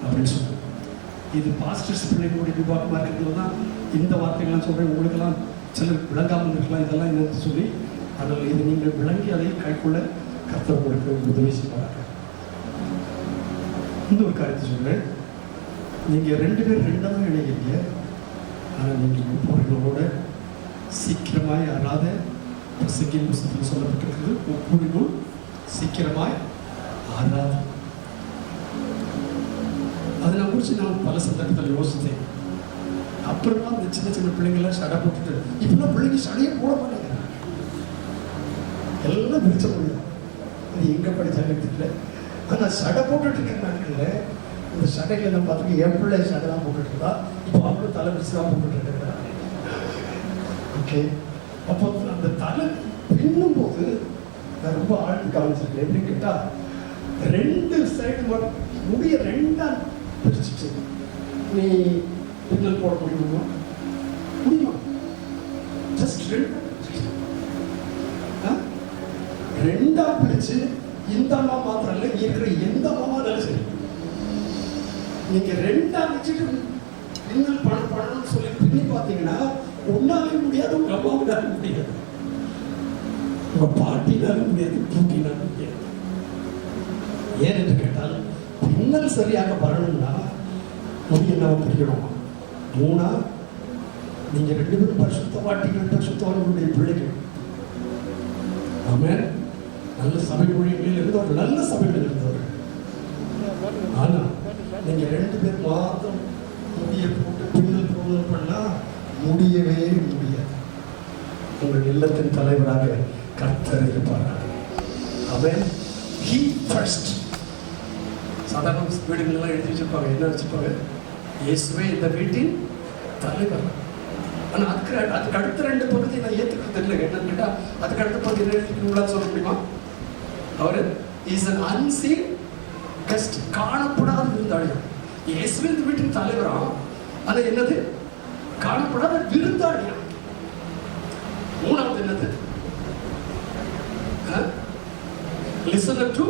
அப்படின்னு சொன்னேன். இது பாஸ்டர்ஸ் பிள்ளைகளுடைய விவாகமாக இருக்கிறது தான் இந்த வார்த்தைகள்லாம் சொல்கிறேன். உங்களுக்கெல்லாம் சிலர் விளங்காமல் இருக்கலாம். இதெல்லாம் என்னன்னு சொல்லி அதில் இது நீங்கள் விளங்கி அதை கைக்குள்ள கர்த்தர் உங்களுக்கு உதவி செய்வார்கள். இன்னொரு காரியத்தை சொல்கிறேன். நீங்கள் 2 பேர் 2 தான் இணைகிறீங்க. ஆனால் நீங்கள் ஒப்புரிகளோட சீக்கிரமாய் அறாத பிரசங்கின் புஸ்தகத்தில் சொல்லப்பட்டிருக்கிறது. ஒப்புரிகள் சீக்கிரமாய் ஆறாது. அதை நான் குறித்து நான் பல சந்தர்ப்பத்தில் யோசித்தேன். அப்புறமா இந்த சின்ன சின்ன பிள்ளைங்களாம் சடை போட்டுட்டு இப்பெல்லாம் பிள்ளைங்க சடையே போட மாட்டேங்கிறாங்க. எல்லாம் விரிச்ச முடியும். இது எங்கே படித்தாங்க தெரியல. ஆனால் சடை போட்டுட்டு இருக்கிற நாட்களில் இந்த சடைகளை நான் பார்த்துட்டு என் பிள்ளை சடை தான் போட்டுட்டு இருக்கா. இப்போ அவளும் தலை விரிச்சு தான் போட்டுட்டு இருக்கிறா. ஓகே, அப்போ அந்த தலை பின்னும் போது நான் ரொம்ப ஆழ்ந்து கவனிச்சிருக்கேன். எப்படின்னு கேட்டால் 2 சைடு மட்டும் முடிய 2ஆ பிரிச்சுட்டு நீ பின்னல் போட முடியுமா? முடியுமா? ஜஸ்ட் 2ஆ பிரிச்சு இந்த அம்மா மாத்திரம் இல்லை, இருக்கிற எந்த அம்மா இருந்தாலும் சரி, நீங்க 2ஆ வச்சுட்டு பின்னல் பண்ணணும்னு சொல்லி பின்னி பார்த்தீங்கன்னா ஒன்னாலே முடியாது, உங்க அம்மாவுனால முடியாது, உங்க பாட்டினால முடியாது, பூட்டினால முடியாது. ஏன் என்று கேட்டால் பின்னல் சரியாக வரணும்னா முடி என்ன பிடிக்கணும்? 3ஆ நீங்க 2 பேரும் பரிசுத்தவாட்டிகள், பரிசுத்தவான்களுடைய பிள்ளைகள். ஆமென். நல்ல சபை மொழிகளில் இருந்தவர், நல்ல சபைகளில் இருந்தவர். ஆனா நீங்க 2 பேர் மாத்திரம் முடிய போட்டு பின்னல் போடுதல் பண்ணா முடியவே முடியாது. உங்கள் இல்லத்தின் தலைவராக கர்த்தர் இருப்பார். அவன் he first. சாதாரண வீடுகளெல்லாம் எழுதி வச்சிருப்பாங்க. என்ன வச்சிருப்பாங்க? இயேசுவே இந்த வீட்டின் தலைவர். ஆனால் அதுக்கு அடுத்த 2 பகுதியை நான் ஏற்றுக்கிறது இல்லை. என்னன்னு கேட்டால் அதுக்கு அடுத்த பகுதி எழுதிக்கணுங்களா சொல்ல முடியுமா? அவர் இஸ் an unseen guest, காணப்படாத விருந்தாளியம். இயேசுவே இந்த வீட்டின் தலைவரா? அது என்னது? காணப்படாத விருந்தாளியம். 3ஆவது என்னது? லிசனர் டு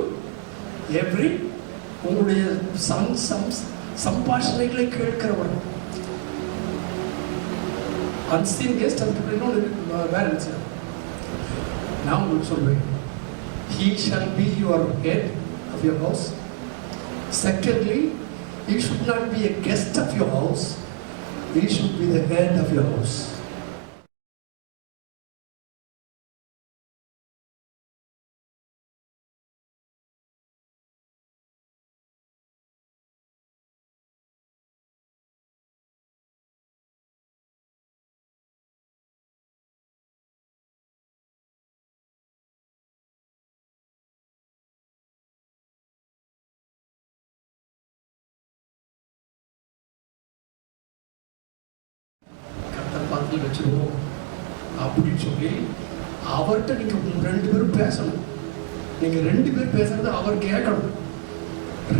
எவ்ரி, உங்களுடைய சம்பாஷணைகளை கேட்கிறவர். unseen guest. அதுக்கு இன்னொன்று வேற இருந்துச்சு. நான் உங்களுக்கு சொல்வேன், he shall be your head of your house. Secondly, he should not be a guest of your house, he should be the head of your house. வச்சிருவோம் அப்படின்னு சொல்லி அவர்கிட்ட நீங்க 2 பேரும் பேசணும். நீங்க 2 பேர் பேசுறது அவர் கேட்கணும்.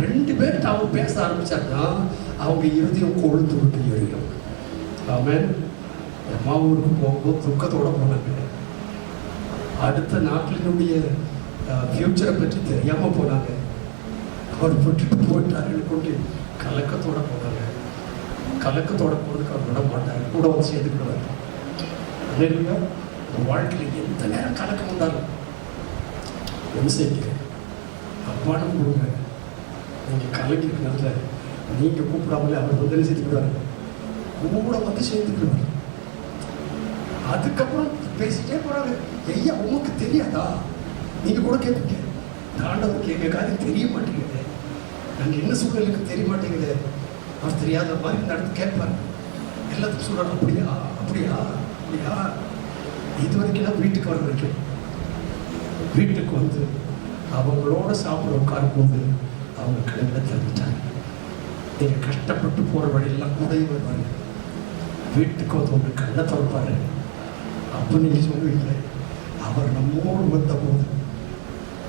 2 பேர்கிட்ட அவர் பேச ஆரம்பிச்சாருன்னா அவங்க இறுதியும் கொழுந்து விட்டு எரியும். ஆமென். அம்மா ஊருக்கு போகும்போது துக்கத்தோட போனாங்க. அடுத்த நாட்டினுடைய ஃபியூச்சரை பற்றி தெரியாம போனாங்க. அவர் விட்டுட்டு போயிட்டாருன்னு கொண்டு கலக்கத்தோட போனாங்க. கலக்கத்தோட போறதுக்கு அவர் விட மாட்டாங்க, கூட வந்து சேர்த்துக்கிடுவார். இல்லையா? வாழ்க்கையில் எந்த நேரம் கலக்கம் வந்தாலும் என்ன செய்ய அப்பானும் கொடுங்க. நீங்கள் கலக்கிறதுனால நீங்கள் கூப்பிடாமலே அவர் வந்து சேர்த்துக்கிடுவார், கூட வந்து சேர்த்துக்கிடுவார். அதுக்கப்புறம் பேசிட்டே போறாங்க. ஐயா உங்களுக்கு தெரியாதா? நீங்கள் கூட கேட்பீங்க, ஆண்டவருக்கு எங்கள் காரியம் தெரிய மாட்டேங்குது, நாங்கள் என்ன சூழ்நிலைக்கு தெரிய மாட்டேங்குது. அவர் தெரியாத மாதிரி நடந்து கேட்பார். எல்லாத்துக்கும் சொல்றாங்க, அப்படியா அப்படியா அப்படியா. இது வரைக்கும் தான் வீட்டுக்கு வர வரைக்கும். வீட்டுக்கு வந்து அவங்களோட சாப்பிட உட்காரும்போது அவங்க கிளம்ப தெரிஞ்சிட்டாங்க. நீங்கள் கஷ்டப்பட்டு போகிற வழியெல்லாம் கூட வருவாங்க. வீட்டுக்கு வந்து உங்க கண்ணை திறப்பாரு. அப்போ நீங்கள் சொல்லுவீங்க, அவர் நம்மோடு வந்த போது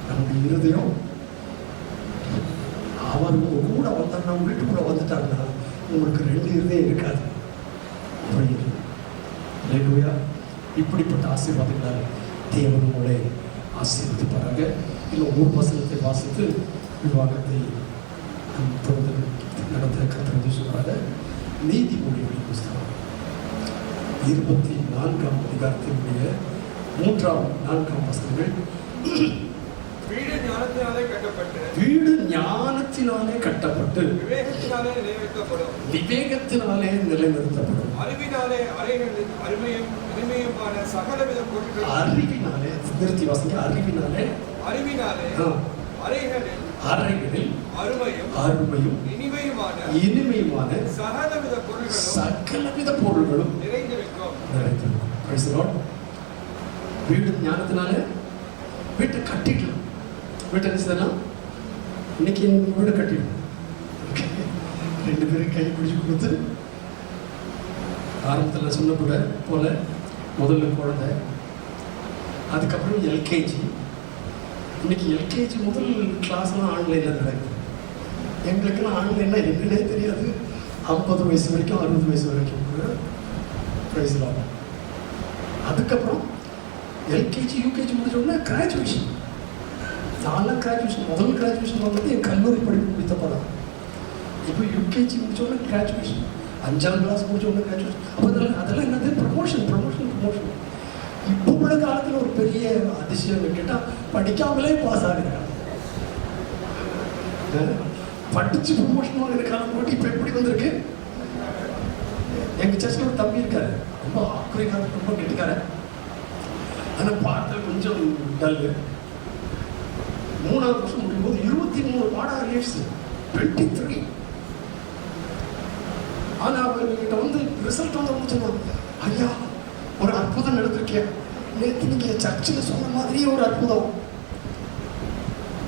நம்முடைய இருதயம், அவர் உங்க கூட வந்தார், நம்ம வீட்டுக்குள்ள வந்துட்டாருன்னா உங்களுக்கு 2 இருதயம் இருக்காது. இப்படிப்பட்ட ஆசீர்வாதங்களால் தேவன் உங்களை ஆசீர்வதிப்பாராக. இல்லை ஒரு வசனத்தை வாசித்து விவாகத்தை தொடர்ந்து நடத்த கருத்து சொல்றாங்க. நீதிமொழிகளின் புஸ்தகம் 24ஆம் அதிகாரத்தினுடைய 3ஆம் 4ஆம் வசனங்கள். வீடு ஞானத்தினாலே கட்டப்பட்டு, வீடு ஞானத்தினாலே கட்டப்பட்டு விவேகத்தினாலே நிலைநிறுத்தப்படும். விவேகத்தினாலே நிலைநிறுத்தப்படும். அறிவினாலே அறைகளில் அருமையும் இனிமையுமான சகலவித பொருட்கள். அறிவினாலே நிறுத்தி வாசிங்க. அறிவினாலே அறைகளில் அருமையும் இனிமையுமான சகலவித பொருள்களும் நிறைந்திருக்கும். Praise the Lord. வீடு ஞானத்தினாலே வீட்டை கட்டிடலாம். வீட்டை என்ன இன்னைக்கு வீடு கட்டிடும். 2 பேரும் கை பிடிச்சு கொடுத்து ஆரம்பத்தில் சொன்ன கூட போல முதல்ல குழந்தை, அதுக்கப்புறம் எல்கேஜி. இன்னைக்கு எல்கேஜி முதல் கிளாஸ்லாம் ஆன்லைனில் நடக்குது. எங்களுக்கெல்லாம் ஆன்லைன்னா என்னன்னே தெரியாது. 50 வயசு வரைக்கும் 60 வயசு வரைக்கும் பிரைஸ் லார்ட். அதுக்கப்புறம் எல்கேஜி யூகேஜி முடிச்ச உடனே கிராஜுவேஷன். நான்லாம் கிராஜுவேஷன் முதல் கிராஜுவேஷன் வந்தது என் கல்லூரி படிப்பு முடித்த படம். இப்போ யூகேஜி முடிச்ச உடனே கிராஜுவேஷன், 5ஆம் கிளாஸ் முடிச்ச உடனே கிராஜுவேஷன். அப்போ அதெல்லாம் என்னது ப்ரமோஷன். இப்போ உள்ள காலத்தில் ஒரு பெரிய அதிசயம் கேட்டால் படிக்காமலே பாஸ் ஆகுறாங்க. படிச்சு ப்ரமோஷன் வாங்குற காலம் போட்டு இப்போ எப்படி வந்திருக்கு? எங்கள் சர்ச்சில் ஒரு தம்பி இருக்காரு, ரொம்ப ஆக்குறைக்கார, ரொம்ப கெட்டிக்கார. ஆனால் பார்த்து கொஞ்சம் டல்லு. 3ஆவது வருஷம் முடியும் போது 23 பாடம் இயர்ஸ் 23. ஆனால் அவர்கிட்ட வந்து ரிசல்ட் வந்து சொன்னாங்க, ஐயா ஒரு அற்புதம் நடந்திருக்கேன். நேற்று நீங்கள் சர்ச்சில் சொன்ன மாதிரியே ஒரு அற்புதம்.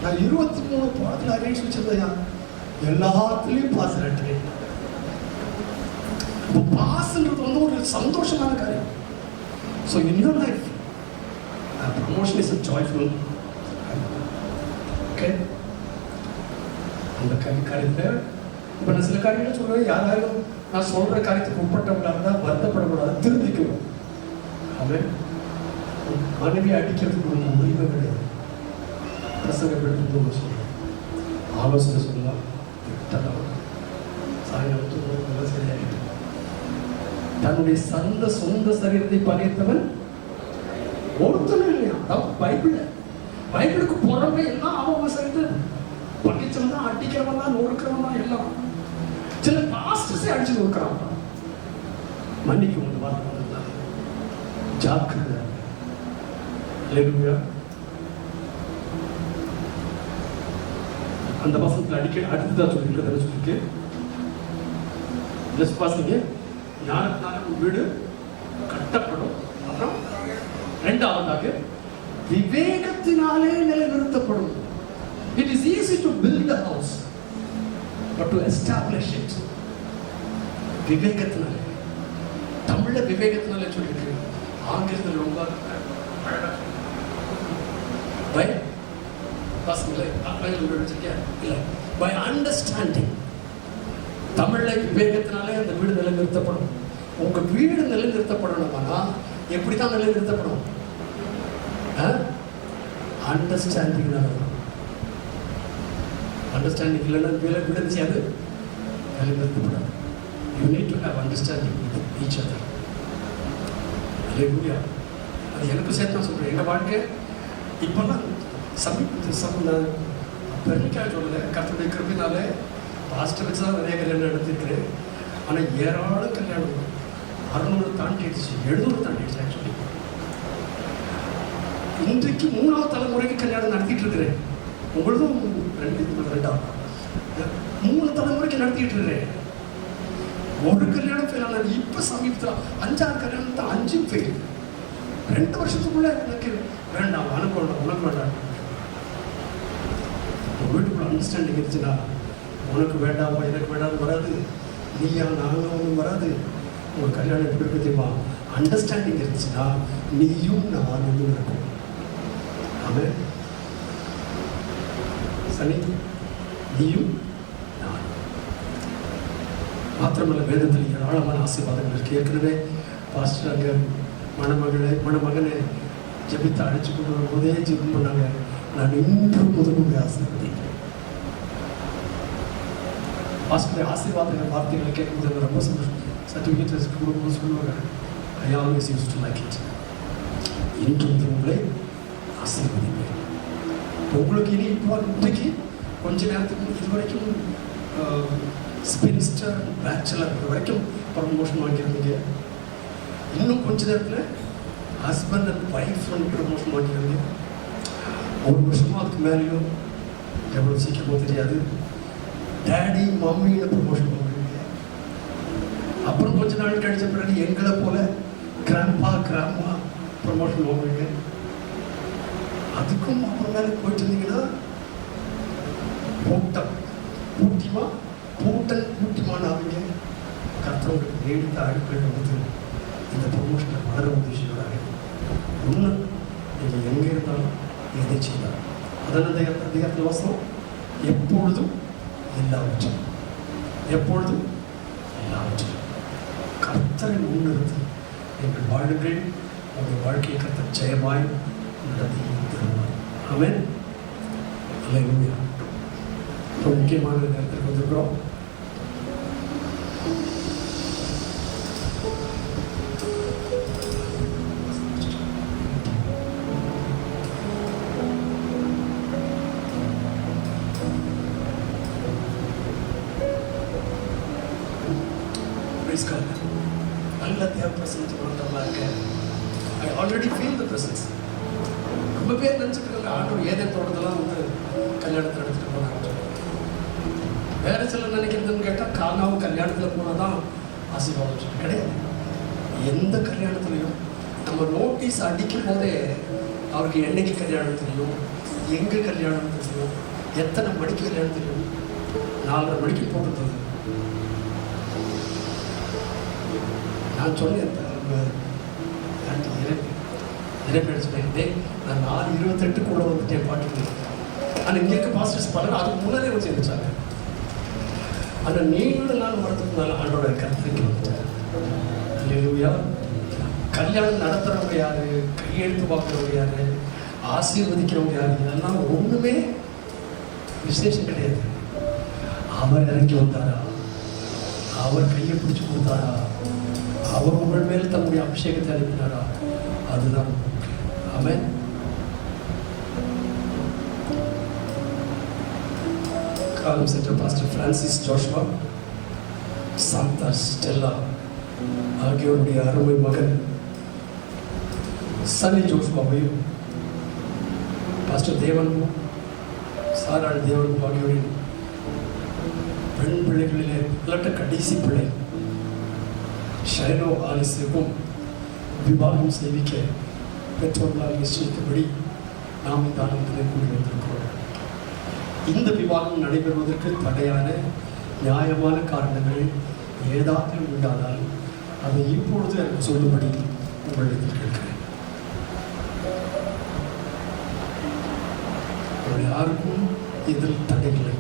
நான் 23 பாடத்தில் அரியர்ஸ் வச்சிருந்தேன், எல்லாத்துலேயும் பாஸ் ஆகிட்டேன். இப்போ பாஸ்ன்றது வந்து ஒரு சந்தோஷமான காரியம். So in your life promotion is joyful. Okay, அந்த காரியத்தில் இப்போ நான் சில காரியங்கள் சொல்லுவேன். யாராலும் நான் சொல்கிற காரியத்துக்கு உட்பட்டவங்களாக இருந்தால் வருத்தப்படக்கூடாது, திருந்திக்கணும். அவன் மனைவி அடிக்கிறதுக்கு ஒரு உரிமை கிடையாது. பிரசங்கப்படுத்தும் சொல்கிறேன், ஆலோசனை சொல்லலாம், திட்டலாம், சாயங்காலத்துக்கு சரியாகிட்டு. தன்னுடைய சொந்த சரீரத்தை பகைத்தவன் ஒருத்தனும் இல்லையா? அதான் பைபிளுக்கு புறமே எல்லாம் அவன் சரீரத்தை பகைச்சவன் தான், அடிக்கிறவன் தான், நொறுக்கிறவன் தான் எல்லாம். சில பாஸ்டர்ஸே அடிச்சு நொறுக்கிறான். மன்னிக்கு ஒன்று வார்த்தை ஜாக்கிரதை. அந்த வசனத்தில் அடுத்ததான் சொல்லிட்டு பாசிங்க. ஞானத்தினால வீடு கட்டப்படும். அப்புறம் 2ஆவதாக விவேகத்தினாலே நிலைநிறுத்தப்படும். It is easy to build a house, but to establish it. விவேகத்தினாலே. தமிழ்ல விவேகத்தினாலே சொல்லிருக்கு, ஆங்கிலத்தில் ரொம்ப அழகா பை அண்டர்ஸ்டாண்டிங். தமிழ்ல விவேகத்தினாலே அந்த வீடு நிலைநிறுத்தப்படும். உங்க வீடு நிலைநிறுத்தப்படணும்னா எப்படிதான் நிலைநிறுத்தப்படும்? அண்டர்ஸ்டாண்டிங். அண்டர்ஸ்டாண்டிங் இல்லைன்னா வீடு செய்யாது, நிலைநிறுத்தப்படாது. You need to have understanding with each other. Hallelujah. அது எனக்கு சேர்த்து நான் சொல்கிறேன். எங்கள் வாழ்க்கை இப்போல்லாம் பெருமைக்காக சொல்லலை, கர்த்தருடைய கிருபையினாலே பாஸ்டர் வச்சு தான் நிறைய கல்யாணம் நடத்திருக்கிறேன். ஆனால் ஏராளம் கல்யாணம் 600 தாண்டிடுச்சு, 700 தாண்டிடுச்சு. ஆக்சுவலி இன்றைக்கு 3ஆவது தலைமுறைக்கு கல்யாணம் நடத்திட்டு இருக்கிறேன். உங்களுதும் 3 தலைமுறைக்கு நடத்திட்டு இருக்கிறேன். ஒரு கல்யாணம் ஃபெயில் ஆனால் இப்போ சமீபத்தில் 5-6 கல்யாணத்தை 5 ஃபெயில். 2 வருஷத்துக்குள்ள எனக்கு வேண்டாம், உனக்கு வேண்டாம். வீட்டுக்குள்ள அண்டர்ஸ்டாண்டிங் இருந்துச்சுன்னா உனக்கு வேண்டாமா எனக்கு வேண்டாம் வராது, நீயா நானும் ஒன்றும் வராது. ஒரு கல்யாணம் எப்படி இருக்கு தெரியுமா? அண்டர்ஸ்டாண்டிங் இருந்துச்சுன்னா நீயும் நானும் இருக்கும். ஆமாம் சனி, நீயும் நானும். மாத்திரமல்ல, வேதத்தில் ஏராளமான ஆசீர்வாதங்கள் இருக்கு. ஏற்கனவே பாஸ்டர் அங்கே மணமகனை ஜெபித்து அழைச்சி கொண்டு வரும்போதே ஜெபம் பண்ணாங்க, நான் இன்றும் முதலுடைய ஆசீர்வதிக்கிறேன். பாஸ்டர் ஆசீர்வாத வார்த்தைகளை கேட்கும்போது ரொம்ப சந்தோஷம். சர்டிஃபிகேட் கொடுக்கும்போது சொல்லுவாங்க, I always use to like it. இன்றும் உங்களை ஆசீர்வதிப்பேன். உங்களுக்கு இனி இப்போ இன்றைக்கு கொஞ்ச நேரத்துக்கு இது வரைக்கும் ஸ்பின்ஸ்டர் பேச்சுலர் வரைக்கும் ப்ரமோஷன் வாங்கியிருந்தீங்க. இன்னும் கொஞ்ச நேரத்தில் ஹஸ்பண்ட் அண்ட் ஒய்ஃப் ப்ரமோஷன் வாங்கியிருந்தீங்க. ஒரு வருஷமா அதுக்கு மேலேயும் எவ்வளோ சீக்கிரமோ தெரியாது டேடி மம்மியில் ப்ரமோஷன் வாங்குவீங்க. அப்புறம் கொஞ்ச நாள் கழிச்ச பிறகு எங்களை போல கிராம்பா ப்ரமோஷன் வாங்குவீங்க. அதுக்கும் அப்புறம் மேலே போயிட்டு இருந்தீங்கன்னா பூட்டிமான்னு ஆவீங்க. கர்த்தவங்களுக்கு நீடித்த அடிப்படையில் வந்து இந்த ப்ரமோஷனை வளர உதவியாக ஒன்று நீங்கள் எங்கே இருந்தாலும் எதை செய்யலாம். அதனால் அதிகாரத்தில் வாசம் எப்பொழுதும் எல்லாவற்றையும் கர்த்தரை முன்னிறுத்தி நீங்கள் வாழுங்கள். உங்கள் வாழ்க்கையை கர்த்தர் ஜெயமாய் நடத்தி தருவார். ஆமென். அல்லேலூயா. இப்போ முக்கியமான நேரத்துக்கு வந்திருக்கிறோம். நல்ல தேவ பிரசன்ஸ் இருக்க. I already feel the presence. ரொம்ப பேர் நினச்சிட்டு இருக்காங்க ஆண்டவர் ஏதே தோட்டத்தெல்லாம் வந்து கல்யாணத்தில் எடுத்துகிட்டு போனாங்க. வேற சில நினைக்கிறதுன்னு கேட்டால் காணாவும் கல்யாணத்தில் போனால் தான் ஆசீர்வாதம் கிடையாது. எந்த கல்யாணத்துலையும் நம்ம நோட்டீஸ் அடிக்கும் போதே அவருக்கு என்னைக்கு கல்யாணம் தெரியும், எங்கே கல்யாணம் தெரியும், எத்தனை மணிக்கு கல்யாணம் தெரியும். 4:30 மணிக்கு போட்டுருந்தது. நான் சொன்னேன் நான் 4:28 கூட வந்துட்டேன் பாட்டு. ஆனால் இங்கே இருக்க பாஸ்டர்ஸ் பலர் அதுக்கு முன்னாலே வச்சு இருந்துச்சாங்க. ஆனால் நீண்ட நாள் வரதுக்குனால ஆண்டோட கருத்துக்கு வந்துட்டார். அல்லேலூயா. கல்யாணம் நடத்துறவங்க யாரு, கையெழுத்து பார்க்குறவங்க யாரு, ஆசீர்வதிக்கிறவங்க யாரு, இதெல்லாம் ஒன்றுமே விசேஷம் கிடையாது. அவர் இறங்கி வந்தாரா, அவர் கையை பிடிச்சு கொடுத்தாரா, அவர் உங்கள் மேல் தம்முடைய அபிஷேகத்தை அனுப்பினாரா, அதுதான். ஆமென். காலம் சென்ற pastor Francis Joshua, Shanta Stella ஆகியோருடைய அருமை மகன் சன்னி ஜோஷ்வாவையும் பாஸ்டர் தேவனும் சாராள் தேவனும் ஆகியோரின் பெண் பிள்ளைகளிலே பிள்ளட்ட கடைசி பிள்ளை ஷைலோ ஆலிஸுக்கும் விவாகம் செய்விக்க பெற்றோர்களால் நிச்சயித்தபடி நாம் இந்த ஆலயத்தில் கூடி வந்திருக்கிறோம். இந்த விவாகம் நடைபெறுவதற்கு தடையான நியாயமான காரணங்கள் ஏதாவது உண்டானால் அதை இப்பொழுது எனக்கு சொல்லும்படி உங்களிடத்தில் கேட்கிறேன். யாருக்கும் இதில் தடை இல்லை.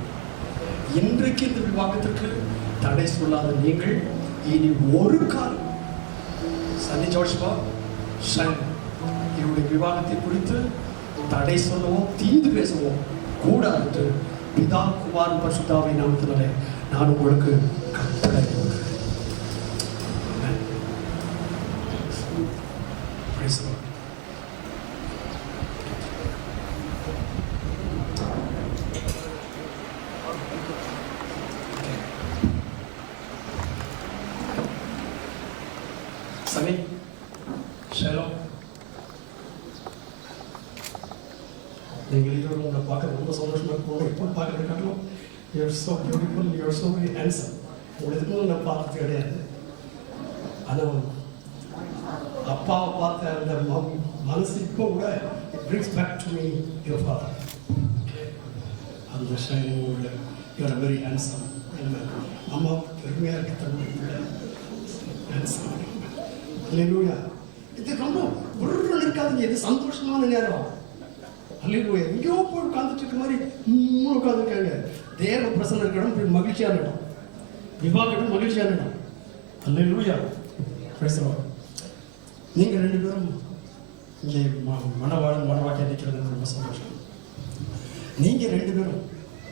இன்றைக்கு இந்த விவாகத்திற்கு தடை சொல்லாத நீங்கள் இனி ஒரு காலம் சன்னி ஜோஷ்வா ஷைன் இவருடைய விவாகத்தை குறித்து தடை சொல்லவும் தீந்து பேசவும் கூடாது. பிதா குமார் பரிசுத்தாவை நாமத்தினாலே நான் உங்களுக்கு கட்டளை கொடுக்கிறேன். சனி ஷேலோ, நீங்கள் இருவரும் உங்களை பார்க்க ரொம்ப சந்தோஷமாக இருக்கும். எப்போ பார்க்குறது காட்டிலும் you are so beautiful, you are so very handsome. உங்களுக்கு நான் பார்த்தது கிடையாது. ஆனால் அப்பாவை பார்த்த அந்த மனசு இப்போ கூட it brings back to me your father. அந்த ஷைனிங் உள்ள யூஆர் வெரி ஹேண்ட்ஸம். அம்மா பெருமையாக இருக்க தன்னுடைய பிள்ளை ஹேண்ட்ஸம். அல்லேலூயா. இது ரொம்ப ஒரு இருக்காதுங்க. இது சந்தோஷமான நேரம். அல்லேலூயா. எங்கேயோ போய் உட்காந்துட்டு இருக்க மாதிரி உட்காந்துருக்காங்க. தேவ பிரசன்னம் இருக்க இடம் மகிழ்ச்சியான இடம், விவாக இடம் மகிழ்ச்சியான இடம். அல்லேலூயா. பேசுகிறோம். நீங்கள் 2 பேரும் இங்கே மனவாட்டியாக நிற்கிறது ரொம்ப சந்தோஷம். நீங்கள் 2 பேரும்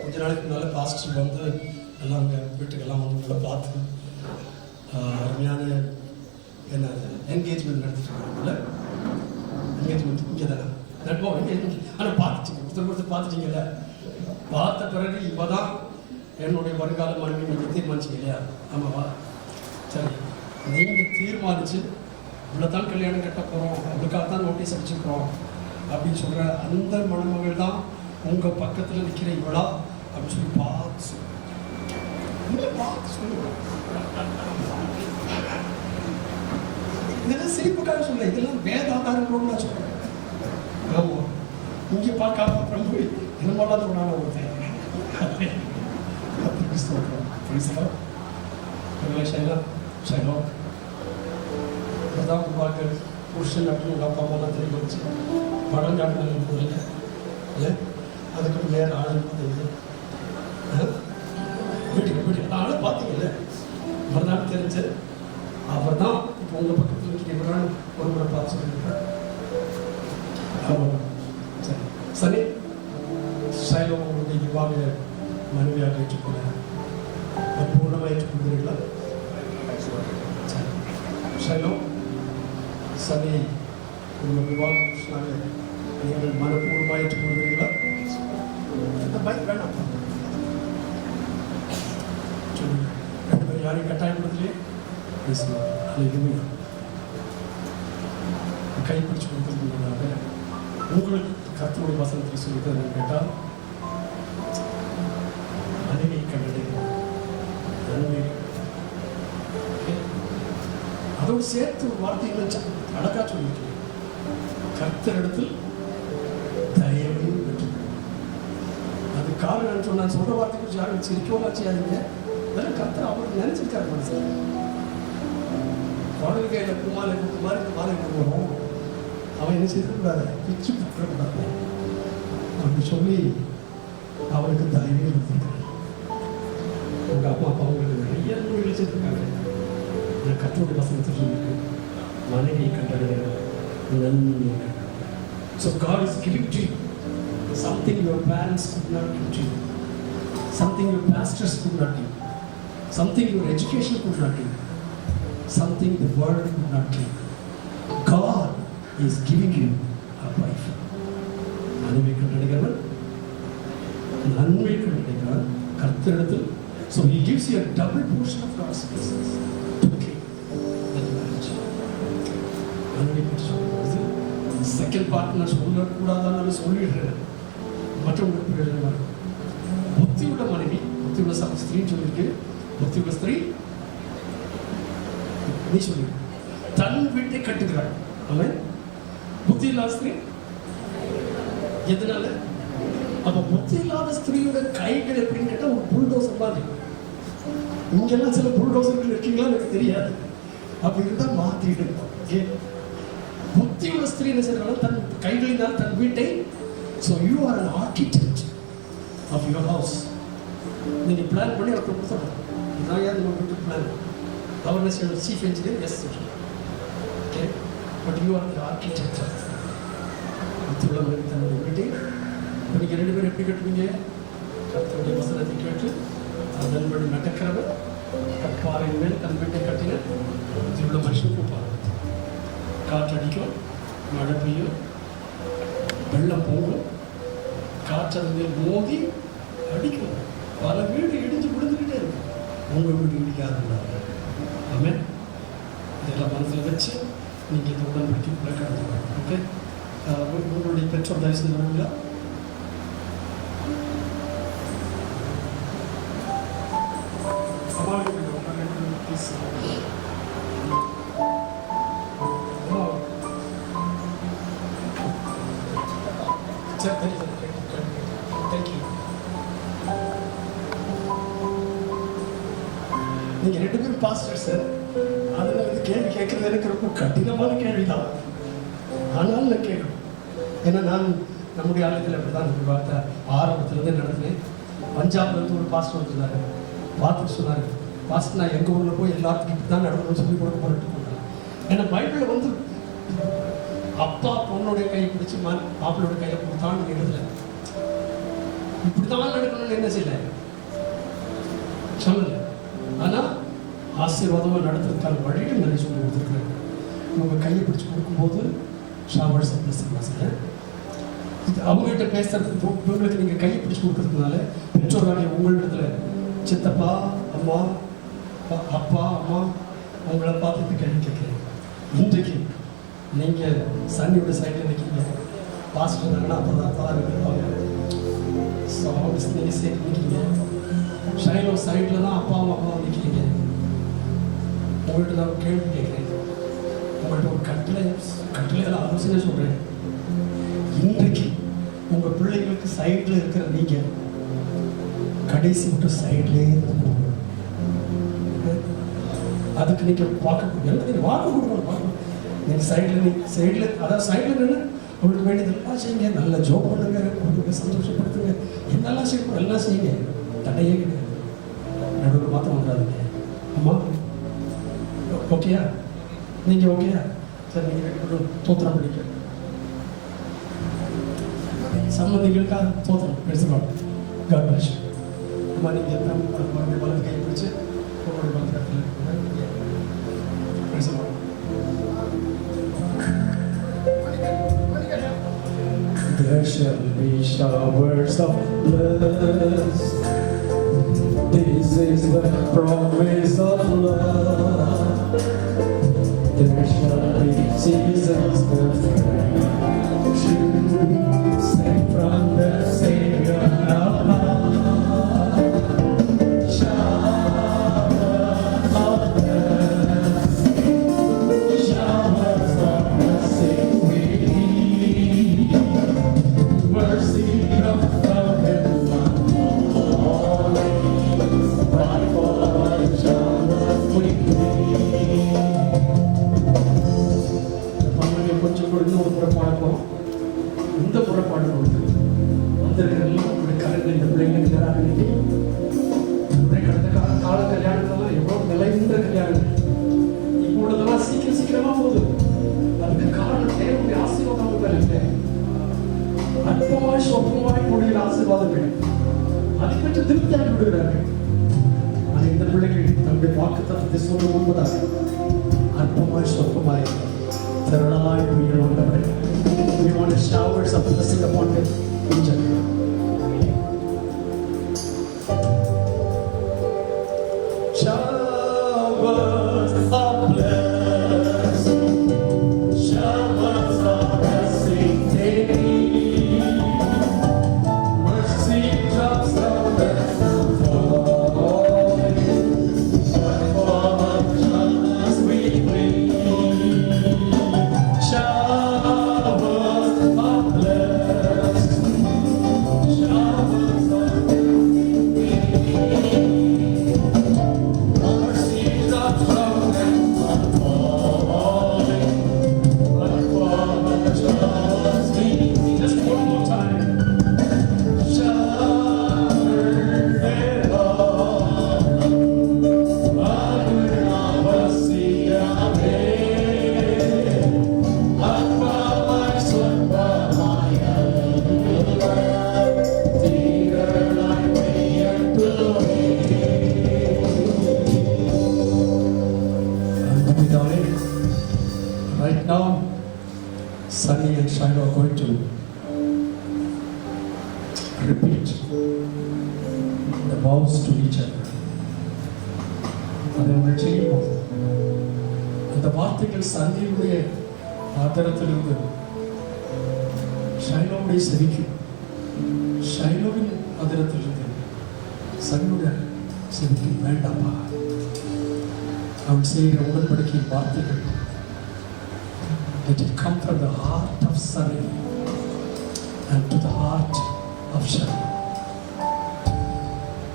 கொஞ்ச நாளைக்கு முன்னால் பாஸ்டர் வந்து எல்லாம் அவங்க வீட்டுக்கெல்லாம் வந்து உங்களை பார்த்து அருமையான என்ன என்கேஜ்மெண்ட் நடத்திட்டு என்கேஜ்மெண்ட் இங்கே தானே நடப்போம் என்கேஜ்மெண்ட். ஆனால் பார்த்துட்டீங்க, ஒருத்தர் பார்த்துட்டீங்கல்ல. பார்த்த பிறகு இப்போதான் என்னுடைய வருங்கால மனைவி நீங்கள் தீர்மானிச்சிங்க இல்லையா? ஆமாவா? சரி, நீங்கள் தீர்மானித்து இவ்வளோ தான் கல்யாணம் கட்ட போகிறோம், அதுக்காக தான் நோட்டீஸ் அடிச்சுக்கிறோம் அப்படின்னு சொல்கிற அந்த மணமகள் தான் உங்கள் பக்கத்தில் நிற்கிற இவளா அப்படின்னு சொல்லி பார்த்து சொல்லுவோம். இதெல்லாம் சிரிப்புக்காக சொல்ல, இதெல்லாம் வேதாதாரங்களோடு நான் சொல்கிறேன். ஆமாம், இங்கே பார்க்காம அப்புறம் போய் என்னமாலாம் சொன்னாலும் ஒருத்தன் பார்க்க புருஷன் அப்படின்னு உங்கள் அப்பா அம்மாலாம் தெரிய வச்சு படம் காட்டினாங்க போகிறீங்க. அதுக்கு நேரம் ஆள் பார்த்தீங்க, வீட்டுக்கு ஆளை பார்த்தீங்கல்ல, மறுநாள் தெரிஞ்சு அவர் தான் இப்போ உங்கள் பக்கத்தில் இருக்கிறான்னு ஒரு முறை பார்த்து சொல்லியிருக்கேன். சரி சரி, சைலம் உங்களுடைய விவாக மனைவியாக ஏற்றுக்கொள்ள பூர்ணமாக ஏற்றுக்கொள்கிறீர்களா? சரி, சைலம் சரி, உங்கள் விவாக நீங்கள் மனப்பூர்வமாக ஏற்றுக்கொள்கிறீர்களா? இந்த பைக் வேண்டாம் சொல்லி 2 பேர் யாரையும் கட்டாயப்படுத்தலையே பேசலாம். அது கைப்பிடிச்சு கொடுத்துருந்ததாக உங்களுக்கு கர்த்தருடைய வசனத்தை சொல்லித்தரேன் கேட்டால், மனைவி கண்டடையும் நன்மை. அதோடு சேர்த்து ஒரு வார்த்தைகளை அழகா சொல்லியிருக்கேன், கர்த்தரிடத்தில் தயவையும் பெற்றுக்கொள்ளும். அது காரணம் சொன்ன நான் சொல்ற வார்த்தை குறித்து யாரும் சிரிக்கவும் செய்யாதீங்க. அதெல்லாம் கர்த்தர் அவருக்கு நினைச்சிருக்காரு மனசில். குழந்தைகையில் குமாரை மாலை கொடுக்கணும், அவன் என்ன செய்யக்கூடாது, பிச்சு விட்டுறக்கூடாது அப்படி சொல்லி அவனுக்கு தயவே இருந்திருக்காரு. உங்கள் அம்மா அப்பா அவங்களுக்கு நிறைய நோய்கள் செய்திருக்காங்க. நான் கர்த்தருடைய வசனத்தை சொல்லியிருக்கேன், மனைவியை கண்டடைகிறார், நன்மையை கண்டடைகிறார். So God is giving to you something your parents could not give to you, something your pastors could not give, something your education could not give, something the world could not give. God is giving you a wife. நன்மை கண்டடைகிறவர், நன்மை கண்டடைகிறார் கர்த்தரிடத்தில். So he gives you a double portion of God's blessings to keep that marriage. நன்மை பற்றி சொல்லும்போது second part நான் சொல்லக்கூடாதான்னு சொல்லிடுறேன். மற்றவங்களுக்கு பிரயோஜனமாக இருக்கும். புத்தியுள்ள மனைவி, புத்தியுள்ள ஸ்திரீன்னு சொல்லியிருக்கு. புத்தியுள்ள ஸ்திரீ நீ சொல்லி தன் வீட்டை கட்டுகிறாள். அவன் புத்தி இல்லாத ஸ்திரீ எதனால? அப்ப புத்தி இல்லாத ஸ்திரீயோட கைகள் எப்படின்னு கேட்டா ஒரு புல்டோசர் மாதிரி. இங்கெல்லாம் சில புல்டோசர்கள் இருக்கீங்களா எனக்கு தெரியாது. அப்படி இருந்தா மாத்திட்டு புத்தியுள்ள ஸ்திரீ என்ன செய்யறாங்க, தன் கைகளினால் தன் வீட்டை. So you are an architect of your house. நீங்க பிளான் பண்ணி அவருக்கு கொடுத்துடணும். நான் யார் உங்க வீட்டுக்கு plan governance chief engineer, yes sir. Okay, but you are the architect. புத்தியுள்ள மனைவி தன்னுடைய வீட்டை நீங்கள் 2 பேரும் எப்படி கட்டுவீங்க? கர்த்தருடைய வசனத்தை கேட்டு அதன்படி நடக்கிறவர் கற்பாரின் மேல் தன் வீட்டை கட்டின புத்தியுள்ள மனுஷன் கூப்பார். காற்றடிக்கும், மழை பெய்யும், வெள்ளம் போகும், காற்று அது மேல் மோதி அடிக்கும், பல வீடு இடிஞ்சு விழுந்துக்கிட்டே இருக்கும். உங்கள் வீடு இடிக்காதுங்கிறாங்க. ஆமென். இதெல்லாம் மனசில் வச்சு நீங்கள் இந்த உடன்படிக்கைக்குள்ளே கடந்துக்கணும். ஓகே, உங்களுடைய பெற்றோர் தயவு செய்து வருவீங்களா? நீங்க 2 பேரும் பாஸ்டர் சார். அதுல கேள்வி கேட்கறது எனக்கு ரொம்ப கடினமான கேள்விதான். ஆனாலும் நான் கேட்கணும். ஏன்னா நான் நம்முடைய ஆலயத்தில் அப்படிதான் விவாதத்தை ஆரம்பத்திலிருந்து நடத்தினேன். பஞ்சாப்ல இருந்து ஒரு பாஸ்டர் வந்திருந்தாரு. பார்த்துட்டு சொன்னாரு, பாஸ்டர் நான் எங்க ஊர்ல போய் எல்லாத்துக்கும் இப்படி தான் நடக்கணும்னு சொல்லி கொடுக்க போறேன். ஏன்னா பைபிள்ல வந்து அப்பா பொண்ணுடைய கையை பிடிச்சி மாப்பிள்ளோட கையை கொடுத்தான்னு எழுதல. இப்படித்தான் நடக்கணும்னு என்ன செய்யல சொல்லல. ஆனா ஆசீர்வாதமா நடத்துறதுக்கான வழிகள் நிறைய சொல்லி கொடுத்துருக்காங்க. உங்க கையை பிடிச்சி கொடுக்கும்போது ஷவர்ஸ் பிளஸிங் அவங்ககிட்ட பேசுறதுக்கு இவங்களுக்கு நீங்கள் கையை பிடிச்சி கொடுக்கறதுனால பெற்றோராகிய உங்களிடத்துல சித்தப்பா அம்மா அப்பா அம்மா அவங்கள பார்த்துட்டு கேள்வி கேட்குறேன். இன்றைக்கு நீங்கள் சன்னியோட சைடில் நிற்கிறீங்க, பாஸ்டர் இருந்தாங்கன்னா அப்பா தான் இருப்பாங்க. ஸோ அவங்க நீங்கள் சேர்த்து நிற்கிறீங்க. ஷைலோ சைடில் தான் அப்பா அம்மா நிற்கிறீங்க. உங்கள்கிட்ட நான் கேள்வி கேட்குறேன், உங்கள்கிட்ட ஒரு கட்டளையில் ஆலோசனை சொல்கிறேன். இன்றைக்கு உங்கள் பிள்ளைங்களுக்கு சைடில் இருக்கிற நீங்கள் கடைசி மட்டும் சைட்லேயே இருக்கணும். அதுக்கு நீங்கள் வாக்கு கொடுக்கணும். நீங்கள் சைடில் அதாவது சைடில் நின்று உங்களுக்கு வேண்டியதெல்லாம் செய்யுங்க. நல்லா ஜோப் பண்ணுங்க, உங்களுக்கு சந்தோஷப்படுத்துங்க, என்னெல்லாம் செய்யணும் எல்லாம் செய்யுங்க. தடையே கிடையாது. நடுவில் மாத்திரம் வந்துடாதுங்க. அம்மா ஓகேயா? நீங்கள் ஓகேயா? சரி, நீங்கள் தோத்திரம் படிக்க சம்மதிகளுக்காக தோத்திரம் பேசலாம். God bless you. அம்மா நீங்கள் வலது கை பிடிச்சி உங்களுடைய வலது கத்தில் பேசலாம். There shall be showers of blessings. This is the promise of love. There shall be seasons of fresh, sent from the Savior above. Showers of blessing, showers of blessing we need. Mercy comes from heaven, but for showers we need. கொஞ்சம் இன்னொரு புறப்பாடுவோம். இந்த புறப்பாடு வந்து வந்திருக்கிற உங்களுடைய கலைஞர் இந்த பிள்ளைங்க கடந்த கால கல்யாணத்தெல்லாம் எவ்வளோ நிலைந்த கல்யாணம் இப்பொழுதெல்லாம் சீக்கிரமா போகுது. அதுக்கு காரணம் தேவனுடைய ஆசீர்வாதம் இல்லை. அற்பமாய் சொற்பமாய் கூடிய ஆசீர்வாதங்கள் அதை பற்றி திருப்தியாக விடுகிறார்கள். ஆனால் இந்த பிள்ளைகள் தன்னுடைய வாக்கு தத்துவத்தை சொல்லும் முன்பதாக அற்பமாய் சொற்பமாய் திரளாய் பொய்கள் வந்தவர்கள். We want showers of blessing upon them in general. Showers of blessing, showers of blessing daily. Mercy drops down and falling, but for us we plead. Showers of blessing, showers of mercy drops down and falling, but for us we plead. Just one more time. Right now, Sunny and Shiloh are going to repeat the vows to each other. அதை அவங்க செய்யும் அந்த வார்த்தைகள் சந்தியுடைய ஆதரத்திலிருந்து ஷைலோவுடைய செவிக்கும் ஷைலோவின் ஆதரத்திலிருந்து சன்னுடைய செவிக்கும் வேண்டாமா. அவன் செய்கிற உடன்படிக்கை வார்த்தைகள் let it come from the heart of Sunny and to the heart of Shiloh.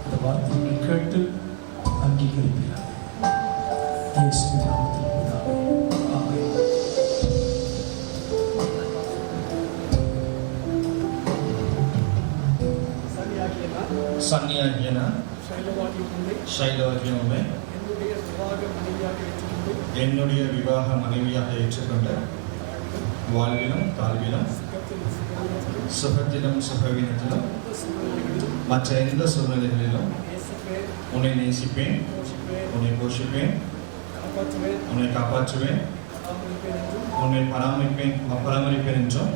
இந்த வார்த்தைகளை கேட்டு அங்கீகரிக்கிறார். இயேசுவின் நாமத்தில் பிதாவே. ஆமென். சன்னியாகிய நான் ஷைலோவாகிய என்னுடைய விவாக மனைவியாக ஏற்றுக்கொண்ட வாழ்விலும் தாழ்விலும் சுகத்திலும் சுகவீனத்திலும் மற்ற எந்த சூழ்நிலைகளிலும் உன்னை நேசிப்பேன், உன்னை போஷிப்பேன், உன்னை காப்பாற்றுவேன், உன்னை பராமரிப்பேன் என்றும்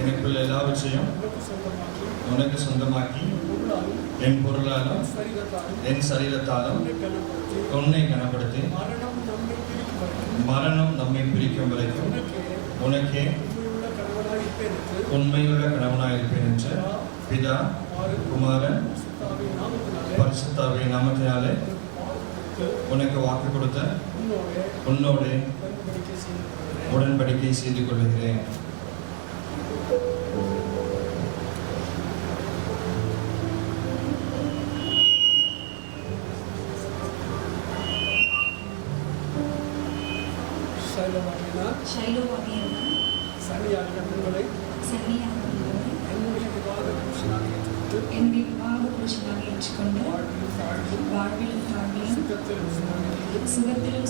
எனக்குள்ள எல்லாவற்றையும் உனக்கு சொந்தமாக்கி உனக்கு சொந்தமாக்கி பொருளாலும் என் பொருளாலும் சரீரத்தாலும் என் சரீரத்தாலும் உன்னை கனப்படுத்தி உன்னை கனப்படுத்தி மரணம் நம்மை பிரிக்கும் மரணம் நம்மை பிரிக்கும் வரைக்கும் வரைக்கும் உனக்கே உனக்கே உண்மையுள்ள கணவனாயிருப்பேன் என்று உண்மையுள்ள கணவனாயிருப்பேன் என்று பிதா குமாரன் பரிசுத்தாவின் நாமத்தினாலே உனக்கு வாக்கு கொடுத்த உன்னோட உடன்படிக்கை செய்து கொள்கிறேன். ஷைலோவாகிய நான் சனியாக உங்களை என்னுடைய விவாத புருஷனாக ஏற்றுக்கொண்டு வாழ்விலும் தாழ்விலும் சுகத்திலும்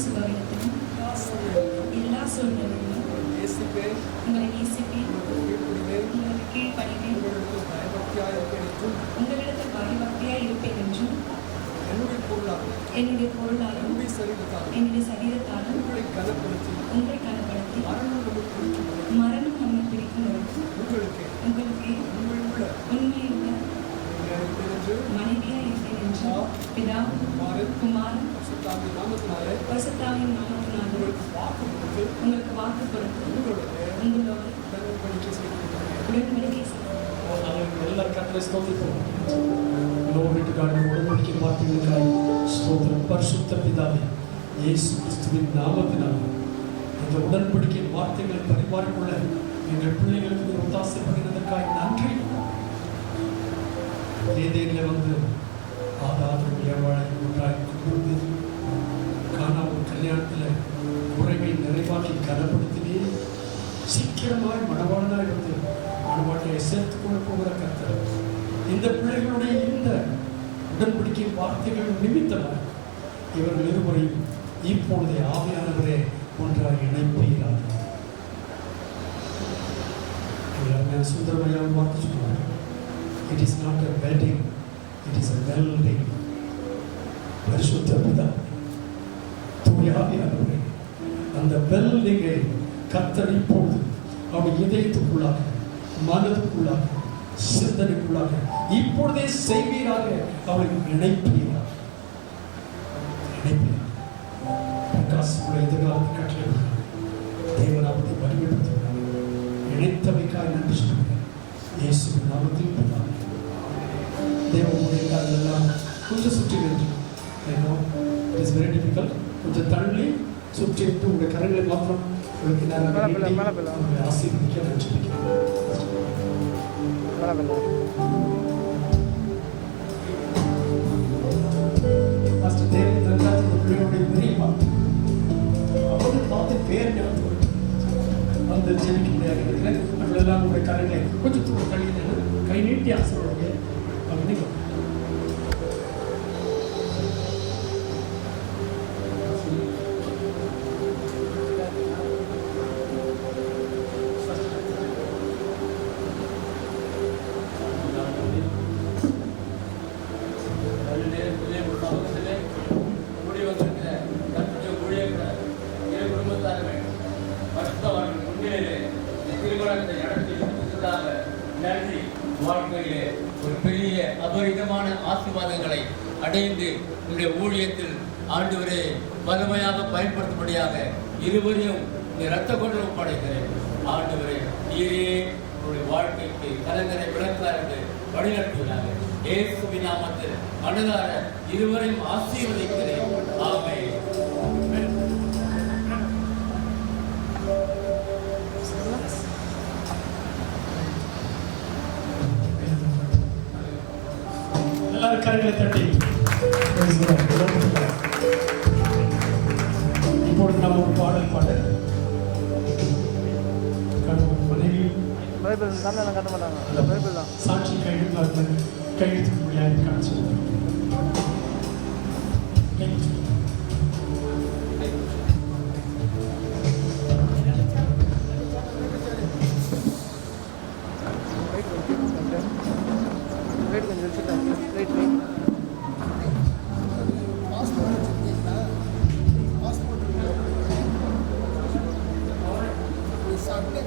சுகவீனத்திலும் எல்லா சூழ்நிலையிலும் உங்களை நேசிப்பேன், உங்களுக்கு கீழ்ப்படிவேன், உங்களிடத்தில் பயபக்தியாய் இருப்பேன் என்றும் என்னுடைய பொருளாலும் என்னுடைய சரீரத்தாலும் உங்களை கனப்படுத்தி மரணம் நம்மை பிரிக்கும் உங்களுக்கு உண்மையுள்ள மனைவியாய் இருப்பேன் என்று பிதா குமாரன் பரிசுத்தாவின் நாமத்தினாலே உங்களுக்கு வாக்கு கொடுத்து உங்களோடு உடன்படிக்கை எல்லாரும் கர்த்தரை ஸ்தோத்திரிப்போம். Glory to God. உடன்படிக்கை வார்த்தைகளுக்காய் ஸ்தோத்திரம். பரிசுத்த பிதாவே, இயேசு கிறிஸ்துவின் நாமத்தினால் இந்த உடன்படிக்கை வார்த்தைகளை பரிமாறிக்கொள்ள எங்கள் பிள்ளைகளுக்கு ஒத்தாசை பண்ணினதற்காய் நன்றி. ஏதேனில் வந்து ஆதாரம் ஏவாளை ஒன்றாய் கொண்டு காணாமல் கல்யாணத்தில் குறைவை நிறைவாக்கி கனப்படுத்தினே சீக்கிரமாய் மனவாளனாய் வந்து மனவாளனை சேர்த்து கொண்டு போகிற கர்த்தர் இந்த பிள்ளைகளுடைய இந்த உடன்படிக்கை வார்த்தைகள் நிமித்தமாக இவர்கள் இருவரையும் இப்பொழுதே ஆவியானவரே ஒன்றாக இணைப்பீராக. சுந்தரமையா வார்த்தை சொல்லுவாங்க, it is not a wedding, it is a welding. பரிசுத்த பிதா தூய ஆவியானவரே, அந்த வெல்டிங்கை கர்த்தர் இப்பொழுது அவருடைய இதயத்துக்குள்ளாக மனதுக்குள்ளாக சிந்தனைக்குள்ளாக இப்பொழுதே செய்வீராக, அவளை இணைப்பீராக. பிரகாசமுள்ள எதிர்காலத்தை கட்டளை தேவநாமத்தை வலிமைப்படுத்துகிறார். இணைத்தவைக்காய் நன்றி சொல்கிறேன். இயேசுவின் நாமத்தில் பிதாவே. தேவ ஊழியக்காரர்கள் எல்லாம் கொஞ்சம் சுற்றி நின்று, இட் இஸ் வெரி டிஃபிகல்ட், கொஞ்சம் தள்ளி சுற்றி விட்டு உங்களுடைய கரங்களை மாத்திரம் உங்களுக்கு நேரம் ஆசீர்வதிக்க நான் சொல்லிக்கிறேன். Pastor David Rajat இந்த பிள்ளையோடைய பெரிய பார்த்து அவர்கள் பார்த்து பேர் ஞாபகம் அந்த ஜெபிக்க முடியாது. அவங்களெல்லாம் உங்களுடைய கரங்களை கொஞ்சம் தூரம் தள்ளி கை நீட்டி ஆசைப்படுங்க அப்படின்னு வாழ்க்கையிலே ஒரு பெரிய அபரிதமான ஆசீர்வாதங்களை அடைந்து உங்களுடைய ஊழியத்தில் ஆண்டவரே வலிமையாக பயன்படுத்தும்படியாக இருவரையும் இந்த இரத்த கொண்டு ஒப்படைக்கிறேன். ஆண்டவரே நீரே உங்களுடைய வாழ்க்கைக்கு கலங்கரை விளக்காக வழிநடத்துகிறாங்க. இயேசுவின் நாமத்தில் மனதார இருவரையும் ஆசீர்வதிக்கிறேன். ஆமென். எல்லாரும் கரங்களை தட்டி இப்பொழுது நாம் ஒரு பாடல் பாட கணவன் மனைவி சாட்சி கையெழுத்து முடியாது காட்சி Sunday,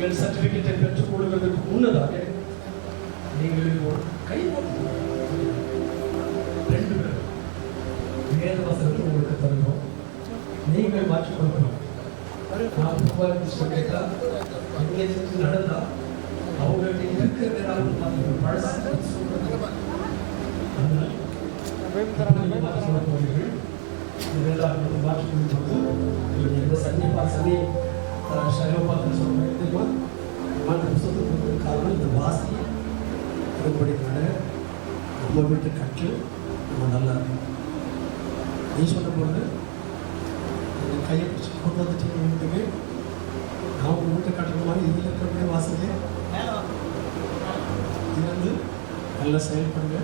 நீங்கள் சர்டிபிகேட்டை பெற்றுக் கொள்வதற்கு முன்னதாக நீங்கள் ஒரு கை 2 பேர் வேத வசனத்தை உங்களுக்கு தருவோம். நீங்கள் மாற்றிக் கொள்ளணும். நான் சொல்லிட்டா இங்கே நடந்தா அவங்கள்ட்ட இருக்கிற பழசு சனி ஷைலோபாத்திரம் சொல்லுவாங்க தெரியுமா? அந்த புத்தகத்துக்கு காரணம் இந்த வாசி அதுபடி நம்ம வீட்டு கற்று நம்ம நல்லா இருக்கும். நீ சொல்ல பொழுது கையை பிடிச்சி கொண்டு வந்துட்டு வீட்டுக்கு நான் உங்கள் வீட்டை கட்டுற மாதிரி இதில் இருக்கிற வாசிங்க இருந்து நல்லா செயல்படுங்க.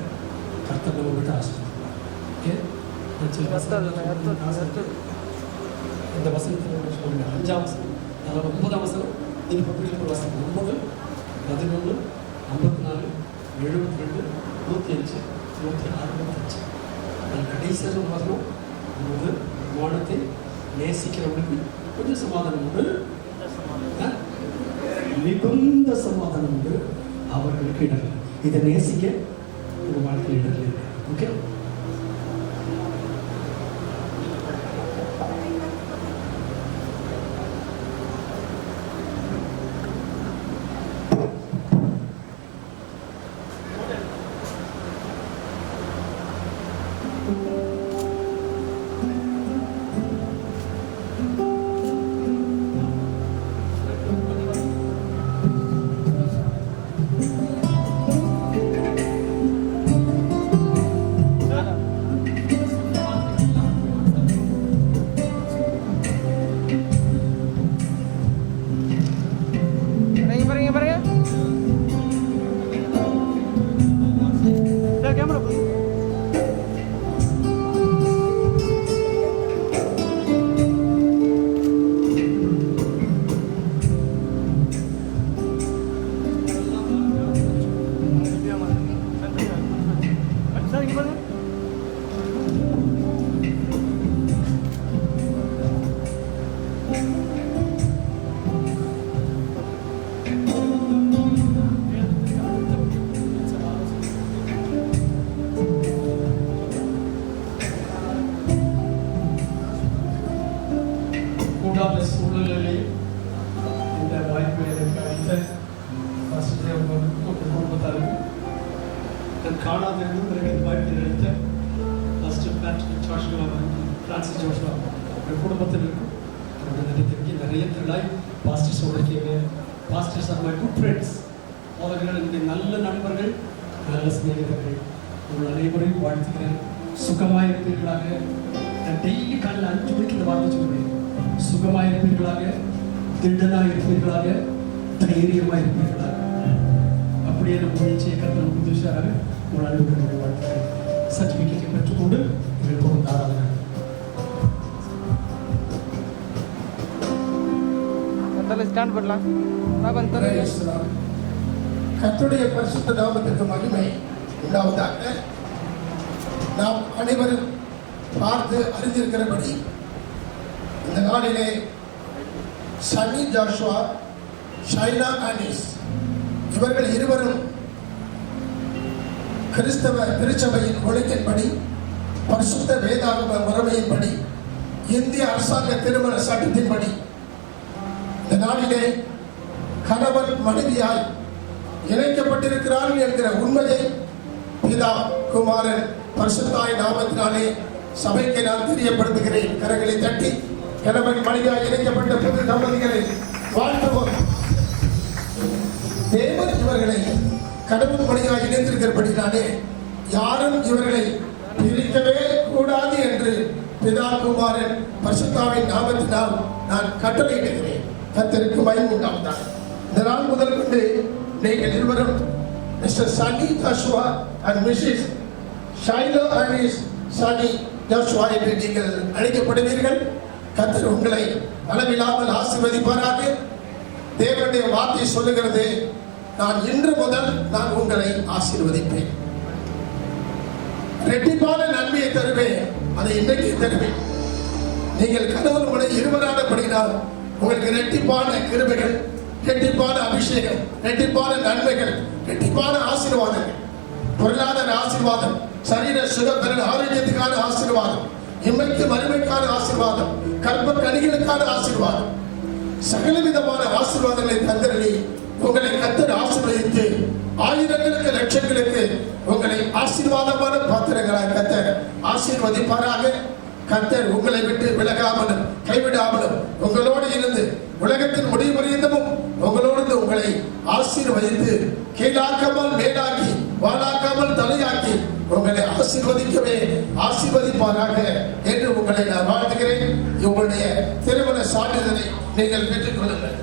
கர்த்தர் நம்ம வீட்டை ஆசீர்வதிப்பார். ஓகே, இந்த வசனத்தில் சொல்லுங்க. 5ஆம் வசனம், 9ஆம் வசனம், நீங்கள் பப்ளிக் வசனம் 9, 11, 54, 72, 105, 106, 105. நான் கடைசியாக வசனம் 9, வானத்தை நேசிக்கிறவங்களுக்கு கொஞ்சம் சமாதானம் உண்டு, மிகுந்த சமாதானம் உண்டு, அவர்களுக்கு இடர்கள். இதை நேசிக்க உங்கள் வாழ்க்கையில் இடர்கள் இருக்கு. ஓகே, சூழ்நிலையில் இந்த வாய்ப்பை எனக்கு அளித்த குடும்பத்தாருக்கு நான் காணாத இருந்தும் வாய்ப்பை அளித்த பிரான்சிஸ் ஜோஷுவா குடும்பத்தினருக்கும் நிறைய திருளாய் பாஸ்டர்ஸ் உழைக்கிங்க. Pastors are my good friends. அவர்கள் என்னுடைய நல்ல நண்பர்கள், நல்ல சிநேகிதர்கள். உங்கள் அனைவரையும் வாழ்த்துக்கிறேன். சுகமாக இருப்பீர்களாக. நான் டெய்லி காலையில் 5 மணிக்கு இந்த வார்த்தை சொல்லுவேன். சுகமாக இருப்பீர்களாக, திடனாக இருப்பீர்களாக, தைரியமாக இருப்பீர்களாக. அப்படியே நம்ம முயற்சியை கருத்தில் புதுசாக உங்கள் அனைவருடைய வாழ்த்துக்கள். சர்டிஃபிகேட்டை பெற்றுக்கொண்டு இதில் தொடர்ந்து ஆராதனை. ஸ்டாண்ட் பண்ணலாம். கர்த்தருடைய பரிசுத்த நாமத்திற்கு மகிமை உண்டாவதாக. நாம் அனைவரும் பார்த்து அறிந்திருக்கிறபடி இந்த நாளிலே சனி ஜாஷுவா, ஷைலா ஆனிஸ் இவர்கள் இருவரும் கிறிஸ்தவ திருச்சபையின் ஒழுங்கின்படி, பரிசுத்த வேதாகம முறைமையின்படி, இந்திய அரசாங்க திருமண சட்டத்தின்படி இந்த நாளிலே கணவன் மனைவியாய் இணைக்கப்பட்டிருக்கிறார்கள் என்கிற உண்மையை பிதா குமாரன் பரிசுத்தாய் நாமத்தினாலே சபைக்கு நான் தெரியப்படுத்துகிறேன். கரங்களை தட்டி கணவன் மனைவியாய் இணைக்கப்பட்ட புது தம்பதிகளை வாழ்த்துவோம். தேவன் இவர்களை கணவன் மனைவியாய் இணைந்திருக்கிறபடினாலே யாரும் இவர்களை பிரிக்கவே கூடாது என்று பிதா குமாரன் பரிசுத்தாவின் நாமத்தினால் நான் கட்டளையிடுகிறேன். கர்த்தருக்கு மகிமை உண்டாவதாக. இந்த நாள் முதல் கொண்டு நீங்கள் இருவரும் Mr Sunny Joshua and Mrs Shaila Annis Sunny Joshua என்று நீங்கள் அழைக்கப்படுவீர்கள். கர்த்தர் உங்களை அளவில்லாமல் ஆசீர்வதிப்பாராக. தேவனுடைய வார்த்தை சொல்லுகிறது, நான் இன்று முதல் நான் உங்களை ஆசீர்வதிப்பேன், இரட்டிப்பான நன்மையை தருவேன், அதை இன்றைக்கு தருவேன். நீங்கள் கணவன் மனைவி இருவரானபடினால் உங்களுக்கு இரட்டிப்பான கிருபைகள், ரெட்டிப்பான அபிஷேகம், ரெட்டிப்பான நன்மைகள், ரெட்டிப்பான ஆசீர்வாதங்கள், பொருளாதார ஆசீர்வாதம், சரீர சுகபலன் ஆரோக்கியத்துக்கான ஆசீர்வாதம், இம்மைக்கு மறுமைக்கான ஆசீர்வாதம், கர்ப்ப கனிகளுக்கான ஆசீர்வாதம், சகல விதமான ஆசீர்வாதங்களை தந்தரளி உங்களை கர்த்தர் ஆசீர்வதித்து ஆயிரங்களுக்கு லட்சங்களுக்கு உங்களை ஆசீர்வாதமான பாத்திரங்களாக கர்த்தர் ஆசீர்வதிப்பாராக. கர்த்தர் உங்களை விட்டு விலகாமலும் கைவிடாமலும் உங்களோடு இருந்து உலகத்தின் முடிவறிந்தமும் உங்களோடு உங்களை ஆசீர்வதித்து கீழாக்காமல் மேலாக்கி வாழாக்காமல் தலையாக்கி உங்களை ஆசீர்வதிக்கவே ஆசீர்வதிப்பாராக என்று உங்களை நான் வாழ்த்துகிறேன். உங்களுடைய திருமண சான்றிதழை நீங்கள் பெற்றுக் கொள்ளுங்கள்.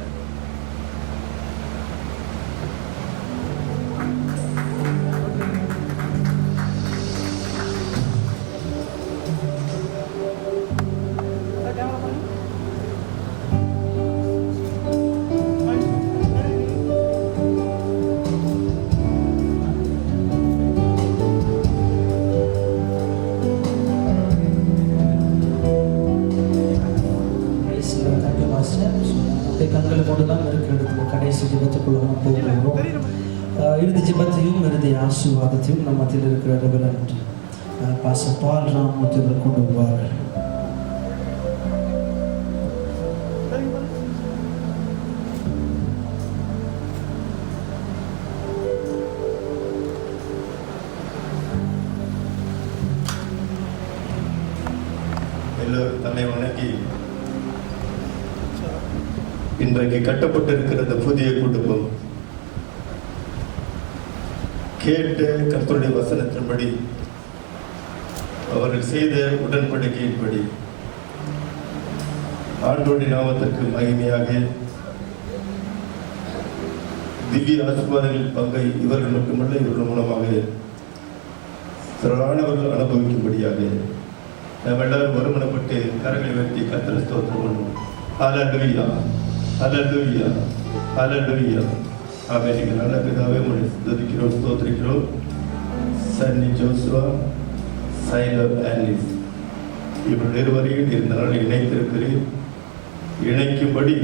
கண்களை கொண்டுதான் இருக்கிறது. கடைசி ஜெபத்துக்குள்ள போகிறோம். இறுதி ஜெபத்தையும் இறுதி ஆசீர்வாதத்தையும் நம்ம மத்தியில் இருக்கிற ரெவரண்ட் பாஸ்டர் பால் ராமூர்த்திகள் கொண்டு வருவார்கள். எல்லோரும் தன்னை வணங்கி இன்றைக்கு கட்டப்பட்டிருக்கிற புதிய குடும்பம் கேட்ட கர்த்தருடைய வசனத்தின்படி அவர்கள் செய்த உடன்படிக்கையின்படி ஆண்டவருடைய நாமத்திற்கு மகிமையாக திவ்ய ஆசீர்வாதங்களின் பங்கை இவர்கள் மட்டுமல்ல இவர்கள் மூலமாக திரளானவர்கள் அனுபவிக்கும்படியாக நாம் எல்லாரும் ஒருமனப்பட்டு கரங்களை உயர்த்தி கர்த்தரை ஸ்தோத்திரம் பண்ணுவோம். ஹல்லேலூயா, ஹல்லேலூயா, ஹல்லேலூயா. ஆமென். நீங்கள் நல்ல பிதாவே உம்மை ஸ்துதிக்கிறோம், ஸ்தோத்திரிக்கிறோம். சன்னி ஜோசுவா, சைலர் ஆலிஸ் இவர்கள் இருவரையும் இந்த நாள் இணைத்திருக்கிறீர். இணைக்கும்படி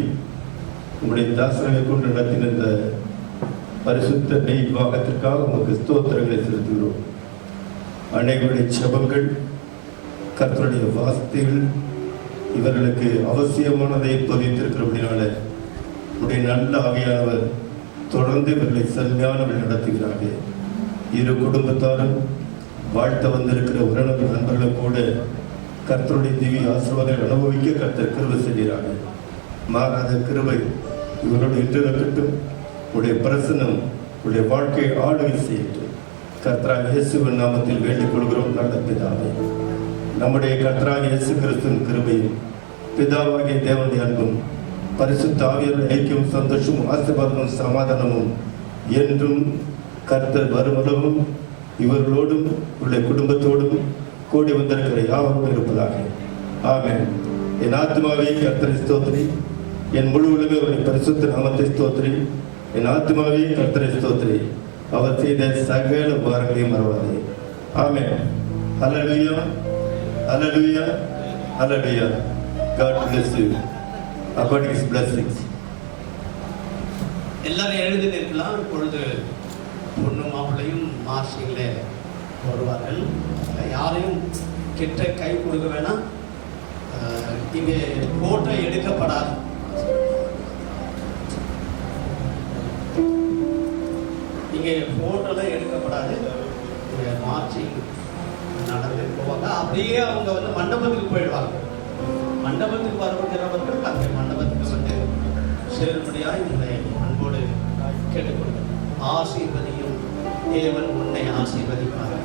உங்களுடைய தாசனை கொண்டு நடத்தின இந்த பரிசுத்த நெய் பாகத்திற்காக உங்களுக்கு ஸ்தோத்திரங்களை செலுத்துகிறோம். அனைவருடைய ஜெபங்கள், கர்த்தருடைய வார்த்தைகள் இவர்களுக்கு அவசியமானதை பதித்திருக்கிறபடினால உடைய நல்ல ஆவியானவர் தொடர்ந்து இவர்களை செம்மையான வழி நடத்துகிறார்கள். இரு குடும்பத்தாரும் வாழ்த்த வந்திருக்கிற உறவினர் நண்பர்களும் கூட கர்த்தருடைய திவ்ய ஆசீர்வாதங்களை அனுபவிக்க கர்த்தர் கிருபை செய்கிறார்கள். மாறாத கிருபை இவரோடு இன்று இருக்கட்டும். உடைய பிரசன்னம் உடைய வாழ்க்கையை ஆளுகை செய்யட்டும். கர்த்தராக இயேசுவின் நாமத்தில் வேண்டிக் கொள்கிறோம் நல்ல பிதாவே. நம்முடைய கர்த்தராக இயேசு கிறிஸ்துவின் கிருபையும் பிதாவாகிய தேவனுடைய அன்பும் பரிசுத்த ஆவியானவரின் ஐக்கியமும் சந்தோஷமும் ஆசீர்வாதமும் சமாதானமும் என்றும் கர்த்தர் வருமளவும் இவர்களோடும் உள்ள குடும்பத்தோடும் கூடி வந்திருக்கிற யாவரும் இருப்பதாக. ஆமென். என் ஆத்மாவை கர்த்தரை ஸ்தோத்திரி, என் முழு உலக அவருடைய பரிசுத்த நாமத்தை ஸ்தோத்திரி. என் ஆத்மாவை கர்த்தரை ஸ்தோத்திரி, அவர் செய்த சகல உபகாரங்களையும் மறவாதே. ஆமென். ஹல்லேலூயா, ஹல்லேலூயா, ஹல்லேலூயா. God bless you. About his blessings. எல்லாரும் எழுதி நிற்கலாம். இப்பொழுது பொண்ணு மாப்பிள்ளையும் மார்ஷிங்கில் வருவார்கள். யாரையும் கிட்ட கை கொடுக்க வேணாம். இங்கே போட்டோ எடுக்கப்படாது. இங்கே போட்டோலாம் எடுக்கப்படாது. மார்ச்சிங் நடந்து போவாங்க. அப்படியே அவங்க வந்து மண்டபத்துக்கு போயிடுவாங்க. மண்டபத்துக்கு வருகிறவர்கள் அங்கே மண்டபத்துக்கு வந்து சேரும்படியாக உங்களை அன்போடு கேட்டுக்கொள்கிறேன். ஆசீர்வதியும் தேவன் உன்னை ஆசீர்வதிப்பார்.